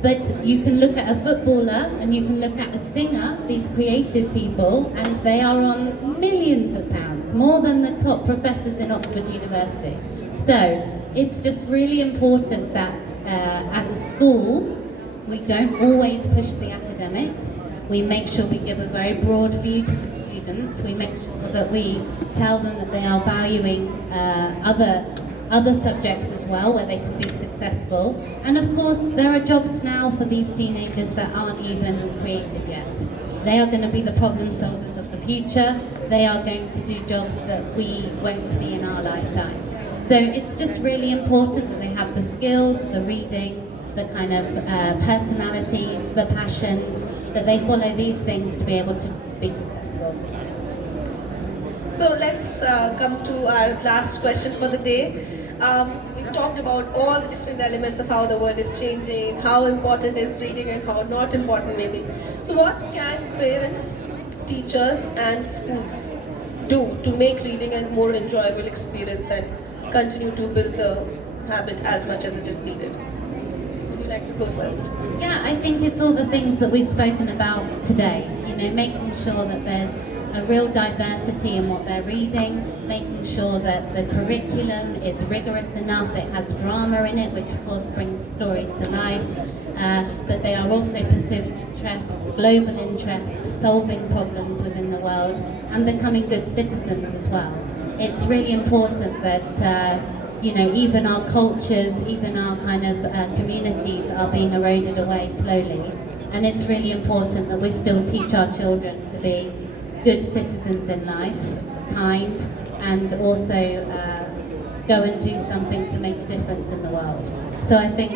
But you can look at a footballer and you can look at a singer, these creative people, and they are on millions of pounds, more than the top professors in Oxford University. So it's just really important that as a school, we don't always push the academics. We make sure we give a very broad view to the students. We make sure that we tell them that they are valuing other subjects as well, where they can be successful. And of course, there are jobs now for these teenagers that aren't even creative yet. They are going to be the problem solvers of the future. They are going to do jobs that we won't see in our lifetime. So it's just really important that they have the skills, the reading, the kind of personalities, the passions, that they follow these things to be able to be successful. So let's come to our last question for the day. We've talked about all the different elements of how the world is changing, how important is reading and how not important maybe. So what can parents, teachers and schools do to make reading a more enjoyable experience and continue to build the habit as much as it is needed? Would you like to go first? Yeah, I think it's all the things that we've spoken about today. You know, making sure that there's a real diversity in what they're reading, making sure that the curriculum is rigorous enough, it has drama in it, which of course brings stories to life, but they are also pursuing interests, global interests, solving problems within the world, and becoming good citizens as well. It's really important that you know, even our cultures, even our kind of communities are being eroded away slowly, and it's really important that we still teach our children to be good citizens in life, kind, and also go and do something to make a difference in the world. So I think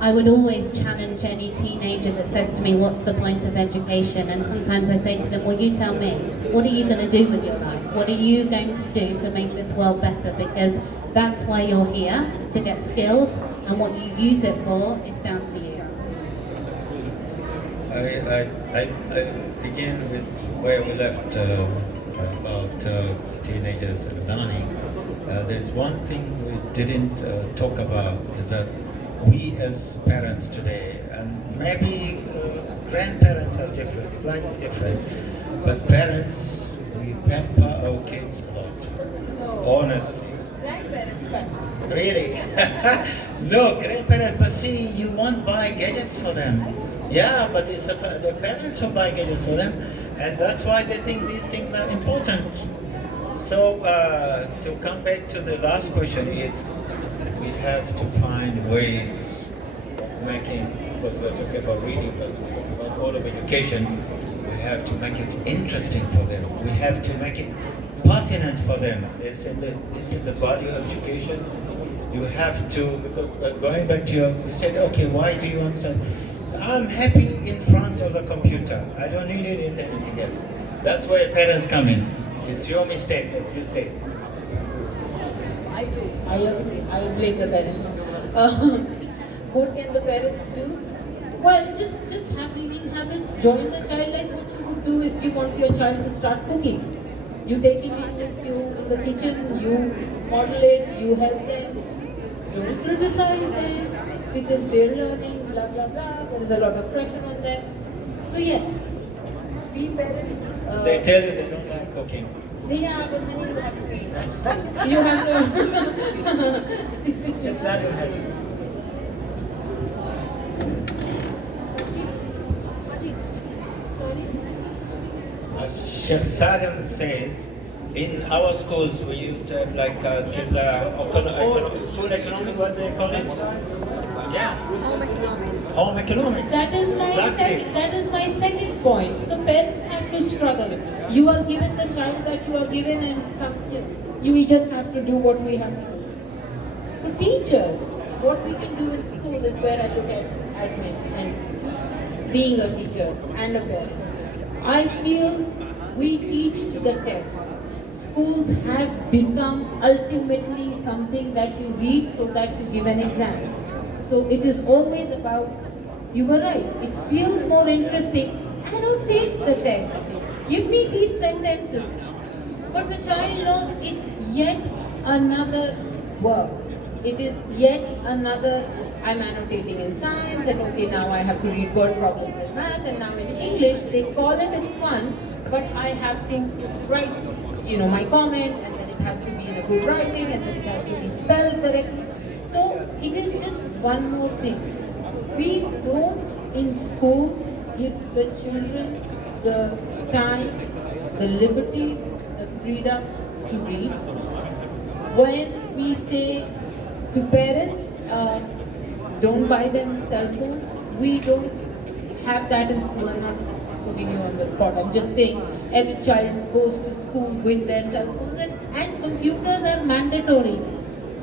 I would always challenge any teenager that says to me, what's the point of education? And sometimes I say to them, well, you tell me, what are you going to do with your life? What are you going to do to make this world better? Because that's why you're here, to get skills, and what you use it for is down to you. I begin with where we left about teenagers and learning. There's one thing we didn't talk about, is that we as parents today, and maybe grandparents are different, slightly different, but parents, we pamper our kids a lot, honestly. Grandparents, but Really? No, grandparents, but see, you won't buy gadgets for them. Yeah, but it's the parents who buy gadgets for them, and that's why they think these things are important. So, to come back to the last question is, we have to find ways of making, because we're talking about reading, but about all of education, we have to make it interesting for them. We have to make it pertinent for them. This is the body of education. You have to, because going back to you said, okay, why do you want to? I'm happy in front of the computer. I don't need anything else. That's where parents come in. It's your mistake, as you say. I do. I agree. I blame the parents. What can the parents do? Well, just have reading habits. Join the child like what you would do if you want your child to start cooking. You take it in with you in the kitchen, you model it, you help them. Don't criticize them because they're learning, blah, blah, blah. There is a lot of pressure on them. So yes, we parents... They tell you they don't like cooking. Yeah, but then you have to eat. You have to... If that will happen. Sheikh Salim says, in our schools we used to have like school economic, what they call it? Yeah. Home economics. That is my second point. So parents have to struggle. You are given the child that you are given, and you just have to do what we have to do. For teachers, what we can do in school is where I look at admin and being a teacher and a parent. I feel we teach the test. Schools have become ultimately something that you read so that you give an exam. So it is always about, you were right, it feels more interesting. I don't take the test. give me these sentences. But the child knows it's yet another work. It is yet another, I'm annotating in science, and okay, now I have to read word problems in math, and now in English. They call it, it's fun, but I have to write, my comment, and then it has to be in a good writing, and then it has to be spelled correctly. So it is just one more thing. We don't in schools give the children the time, the liberty, the freedom to read. When we say to parents, don't buy them cell phones, we don't have that in school. I'm not putting you on the spot. I'm just saying every child goes to school with their cell phones, and computers are mandatory.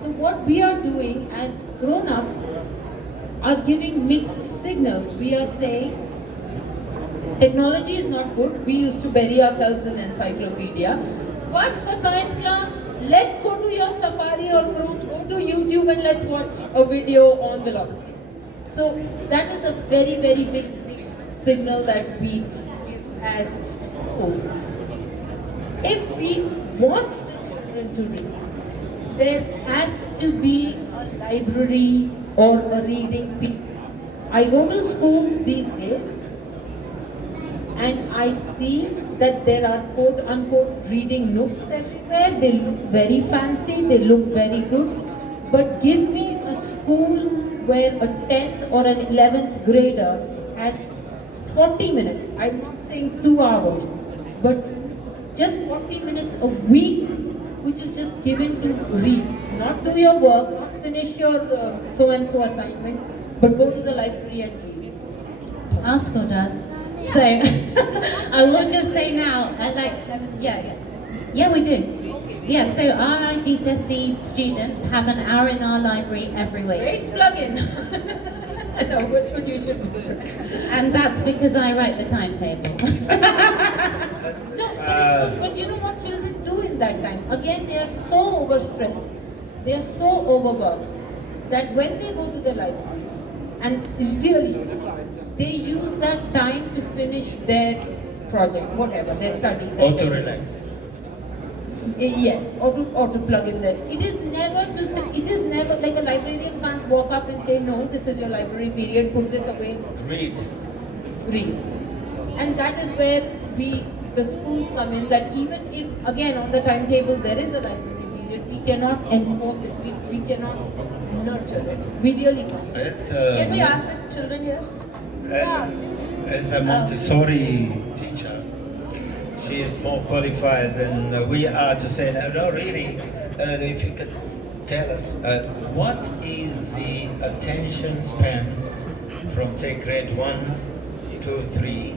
So what we are doing as grown-ups are giving mixed signals. We are saying technology is not good. We used to bury ourselves in encyclopedia. But for science class, let's go to your Safari or Chrome, go to YouTube and let's watch a video on velocity. So that is a very, very big mixed signal that we give as schools. If we want the children to read, there has to be a library or a reading period. I go to schools these days and I see that there are quote-unquote reading nooks everywhere. They look very fancy, they look very good. But give me a school where a 10th or an 11th grader has 40 minutes. I'm not saying 2 hours, but just 40 minutes a week, which is just given to read. Not do your work, not finish your so-and-so assignment, but go to the library and read. Our school does. So, I will just say now, yeah, we do. Yeah, so our GCSE students have an hour in our library every week. Great plug-in. No, but you should. And that's because I write the timetable. No, but it's good. But you know what children do in that time? Again, they are so overstressed, they are so overworked, that when they go to the library, and really, they use that time to finish their project, whatever, their studies. Or to relax. Yes, or to plug in there. It is never like a librarian can't walk up and say, no, this is your library period, put this away. Read. And that is where the schools come in, that even if, again, on the timetable there is a library period, we cannot enforce it, we cannot nurture it. We really can't. Can we ask the children here? As a Montessori teacher, she is more qualified than we are to say, no, really, if you could tell us, what is the attention span from, say, grade 1, 2, 3,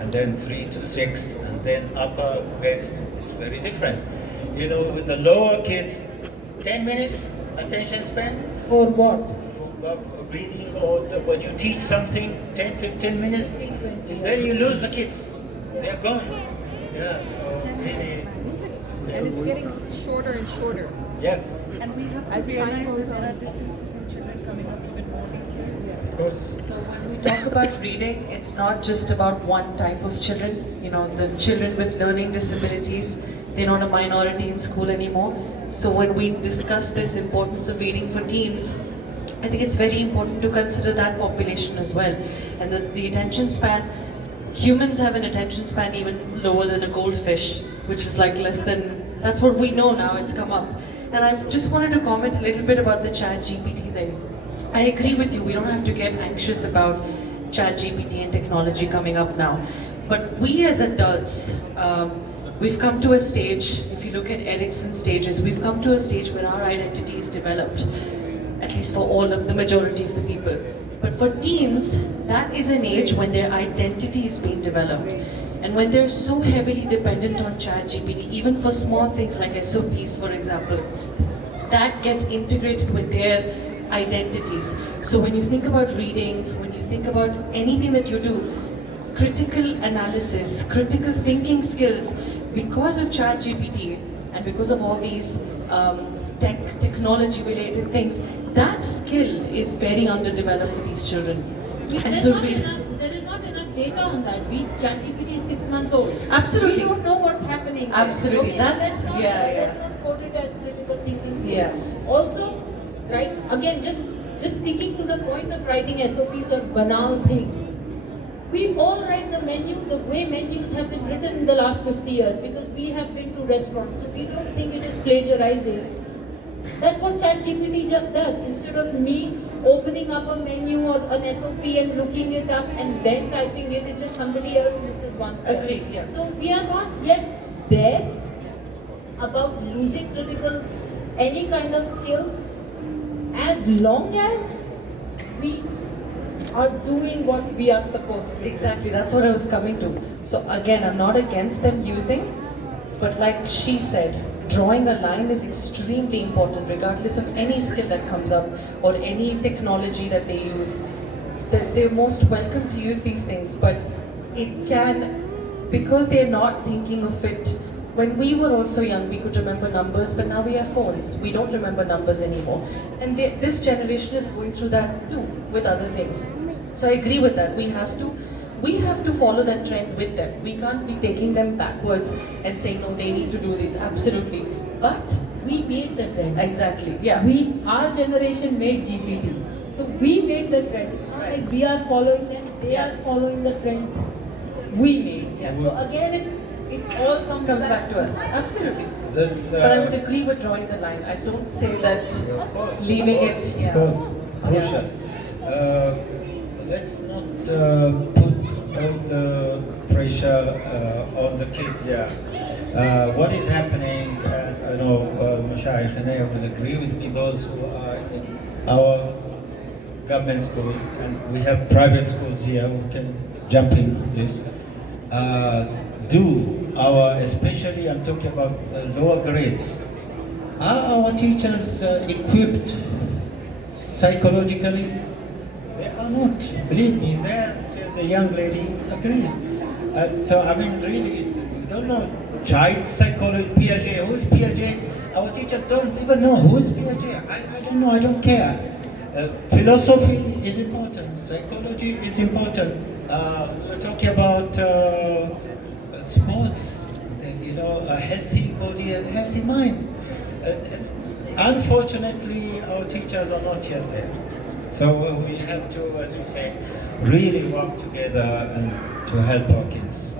and then 3 to 6, and then upper grades? It's very different. With the lower kids, 10 minutes attention span? For what? Reading, or when you teach something, 10, 15 minutes, then you lose the kids. They're gone. Yeah, so really. And it's getting shorter and shorter. Yes. And we have to realize that there are differences in children coming up even more these days. Of course. So when we talk about reading, it's not just about one type of children. The children with learning disabilities, they're not a minority in school anymore. So when we discuss this importance of reading for teens, I think it's very important to consider that population as well. And the attention span, humans have an attention span even lower than a goldfish, which is like less than, that's what we know now, it's come up. And I just wanted to comment a little bit about the ChatGPT thing. I agree with you, we don't have to get anxious about ChatGPT and technology coming up now. But we as adults, we've come to a stage, if you look at Erickson's stages, we've come to a stage where our identity is developed, at least for all of the majority of the people. But for teens, that is an age when their identity is being developed. And when they're so heavily dependent on ChatGPT, even for small things like SOPs, for example, that gets integrated with their identities. So when you think about reading, when you think about anything that you do, critical analysis, critical thinking skills, because of ChatGPT and because of all these technology-related things, that skill is very underdeveloped for these children. There is not enough data data on that. ChatGPT is 6 months old. Absolutely. We don't know what's happening. Absolutely. Okay, That's- so let's not quote it as critical thinking skill. Yeah. Also, right, again, just sticking to the point of writing SOPs or banal things. We all write the menu the way menus have been written in the last 50 years because we have been to restaurants, so we don't think it is plagiarizing. That's what ChatGPT does. Instead of me opening up a menu or an SOP and looking it up and then typing it, it's just somebody else misses one step. Agreed, yeah. So we are not yet there about losing critical any kind of skills as long as we are doing what we are supposed to. Exactly, that's what I was coming to. So again, I'm not against them using, but like she said, drawing a line is extremely important regardless of any skill that comes up or any technology that they use. They're most welcome to use these things, but it can, because they're not thinking of it. When we were also young, we could remember numbers, but now we have phones. We don't remember numbers anymore. And this generation is going through that too, with other things. So I agree with that. We have to follow that trend with them. We can't be taking them backwards and saying, no, they need to do this. Absolutely. But We made the trend. exactly, yeah. Our generation made GPT. So we made the trend. It's not like we are following them, they are following the trends we made. Yeah. So again, it all comes back to us. Absolutely. That's, But I would agree with drawing the line. I don't say that leaving it. Yeah. Crucial. Let's not put all the pressure on the kids. Yeah. What is happening? I know Mashayikh will agree with me. Those who are in our government schools, and we have private schools here who can jump in this. Especially I'm talking about lower grades. Are our teachers equipped psychologically? They are not. Believe me, the young lady agrees. So I mean, really, we don't know. Child psychology, Piaget. Who's Piaget? Our teachers don't even know who's Piaget. I don't know. I don't care. Philosophy is important. Psychology is important. We're talking about sports. A healthy body and a healthy mind. Unfortunately, our teachers are not yet there. So we have to, as you say, really work together and to help our kids.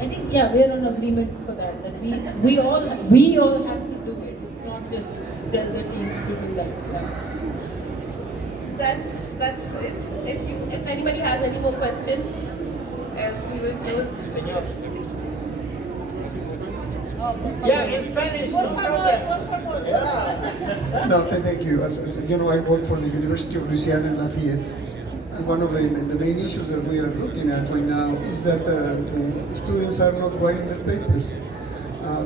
I think we're on agreement for that. That we all have to do it. It's not just tell the teams to do that. That's it. If anybody has any more questions, as we will close. Yeah, in Spanish, no problem. Yeah. No, thank you. As you know, I work for the University of Louisiana in Lafayette. And one of the main issues that we are looking at right now is that the students are not writing their papers.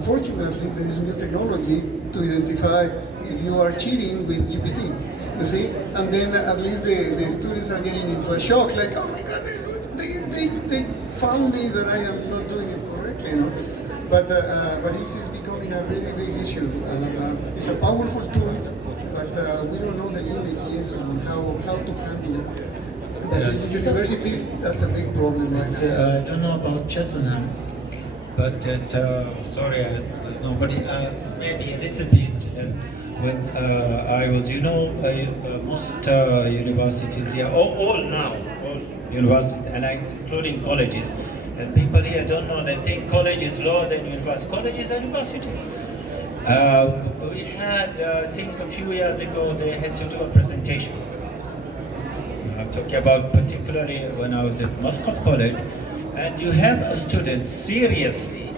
Fortunately, there is new technology to identify if you are cheating with GPT, you see? And then at least the students are getting into a shock, like, oh my God, they found me that I am not doing it correctly, But this is becoming a very big issue. It's a powerful tool, but we don't know the limits yet on how to handle it. But Yes. in universities, that's a big problem right now. I don't know about Cheltenham, but sorry, there's nobody. Maybe a little bit. When I was, most universities here, all universities, and including colleges. And people here don't know, they think college is lower than university. College is a university. We had, I think a few years ago, they had to do a presentation. I'm talking about particularly when I was at Muscat College, and you have a student seriously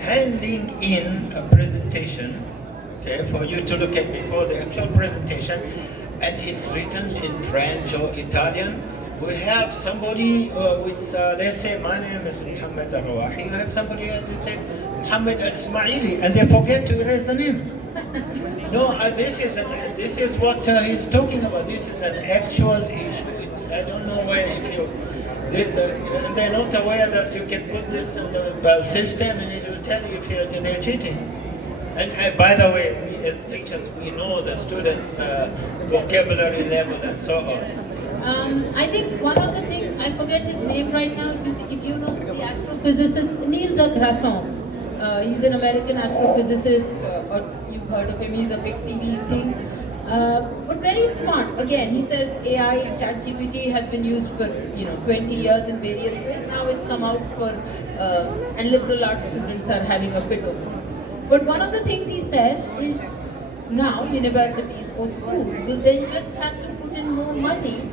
handing in a presentation, okay, for you to look at before the actual presentation, and it's written in French or Italian. We have somebody with, let's say, my name is Mohammed Al Rawahy. You have somebody, as you said, Mohammed Al Ismaili, and they forget to erase the name. No, this is what he's talking about. This is an actual issue. I don't know where and they're not aware that you can put this in the system and it will tell you if they're cheating. And by the way, we as teachers, we know the students' vocabulary level and so on. I think one of the things, I forget his name right now, if you know the astrophysicist Neil deGrasse Tyson. He's an American astrophysicist, or you've heard of him, he's a big TV thing. But very smart. Again, he says AI and ChatGPT has been used for 20 years in various ways. Now it's come out for, and liberal arts students are having a fit over it. But one of the things he says is now universities or schools will then just have to put in more money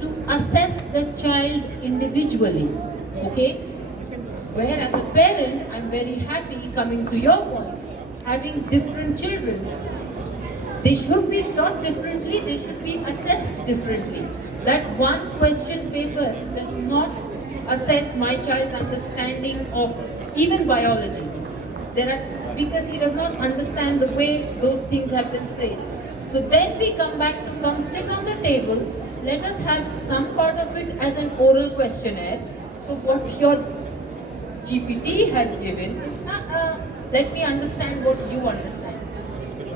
to assess the child individually. Okay? Where as a parent, I'm very happy, coming to your point, having different children. They should be taught differently, they should be assessed differently. That one question paper does not assess my child's understanding of even biology. Because he does not understand the way those things have been phrased. So then we come back to come sit on the table, let us have some part of it as an oral questionnaire. So what your GPT has given, let me understand what you understand.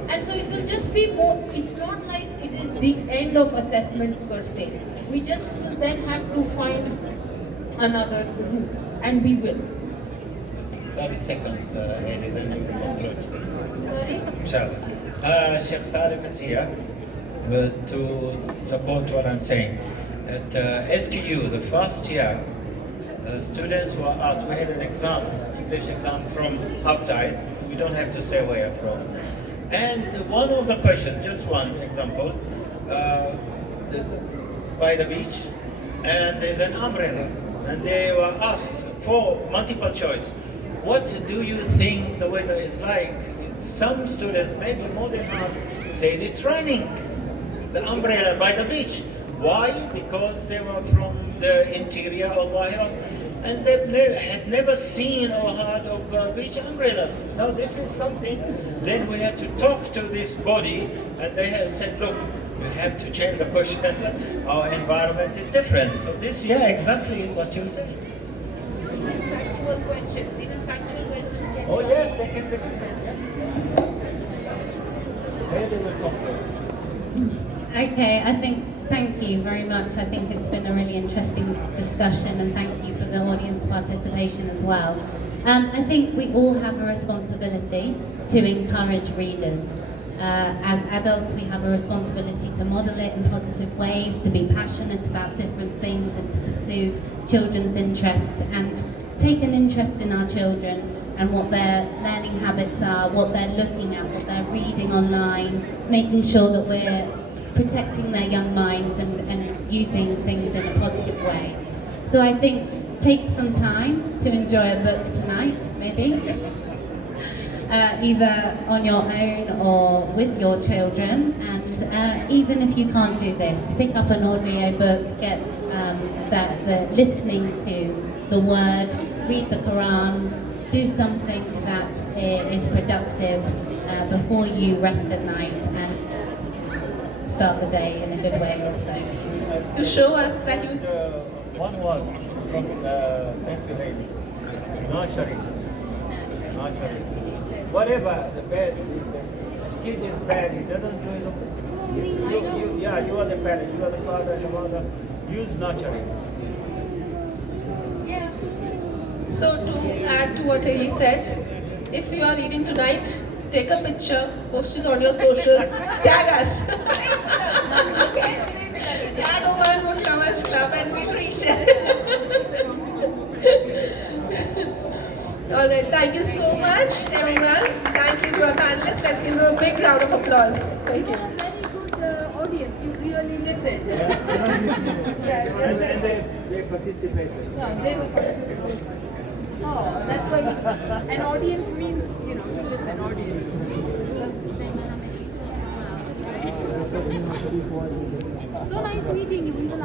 And so it will just be more, it's not like it is the end of assessments per se. We just will then have to find another route, and we will. 30 seconds, Haylie, then you can conclude. Sorry? Inshallah. Sheikh Salim is here to support what I'm saying. At SQU, the first year, students were asked, we had an exam, English exam from outside. We don't have to say where from. And one of the questions, just one example, by the beach, and there's an umbrella, and they were asked for multiple choice. What do you think the weather is like? Some students, maybe more than half, said it's raining. The umbrella by the beach. Why? Because they were from the interior of Lahira, and they had never seen or heard of beach umbrellas. No, this is something. Then we had to talk to this body, and they had said, look, we have to change the question. Our environment is different. So this, yeah, exactly what you said. Factual questions, even factual questions can Oh yes, they can be different, yes. Where they will come from. Okay, thank you very much. I think it's been a really interesting discussion, and thank you for the audience participation as well. I think we all have a responsibility to encourage readers. As adults, we have a responsibility to model it in positive ways, to be passionate about different things, and to pursue children's interests, and take an interest in our children and what their learning habits are, what they're looking at, what they're reading online, making sure that we're protecting their young minds and using things in a positive way. So I think take some time to enjoy a book tonight, maybe. Either on your own or with your children, and even if you can't do this, pick up an audio book, get the listening to the word, read the Quran, do something that is productive before you rest at night and start the day in a good way also. To show us that you... One word from thank you, Haylie. Nurturing. Whatever the bad kid is bad, he doesn't do it. You are the parent, you are the father, the mother. Use nurturing. So to add to what Haylie said, if you are reading tonight, take a picture, post it on your socials, tag us. Tag Oman Book Lovers Club and we'll reshare. Alright, thank you so much everyone. Thank you to our panelists. Let's give them a big round of applause. Thank you. very good audience. You really listened. And they participated. No, they were participating. Oh, that's why an audience means, to listen, audience. So nice meeting you.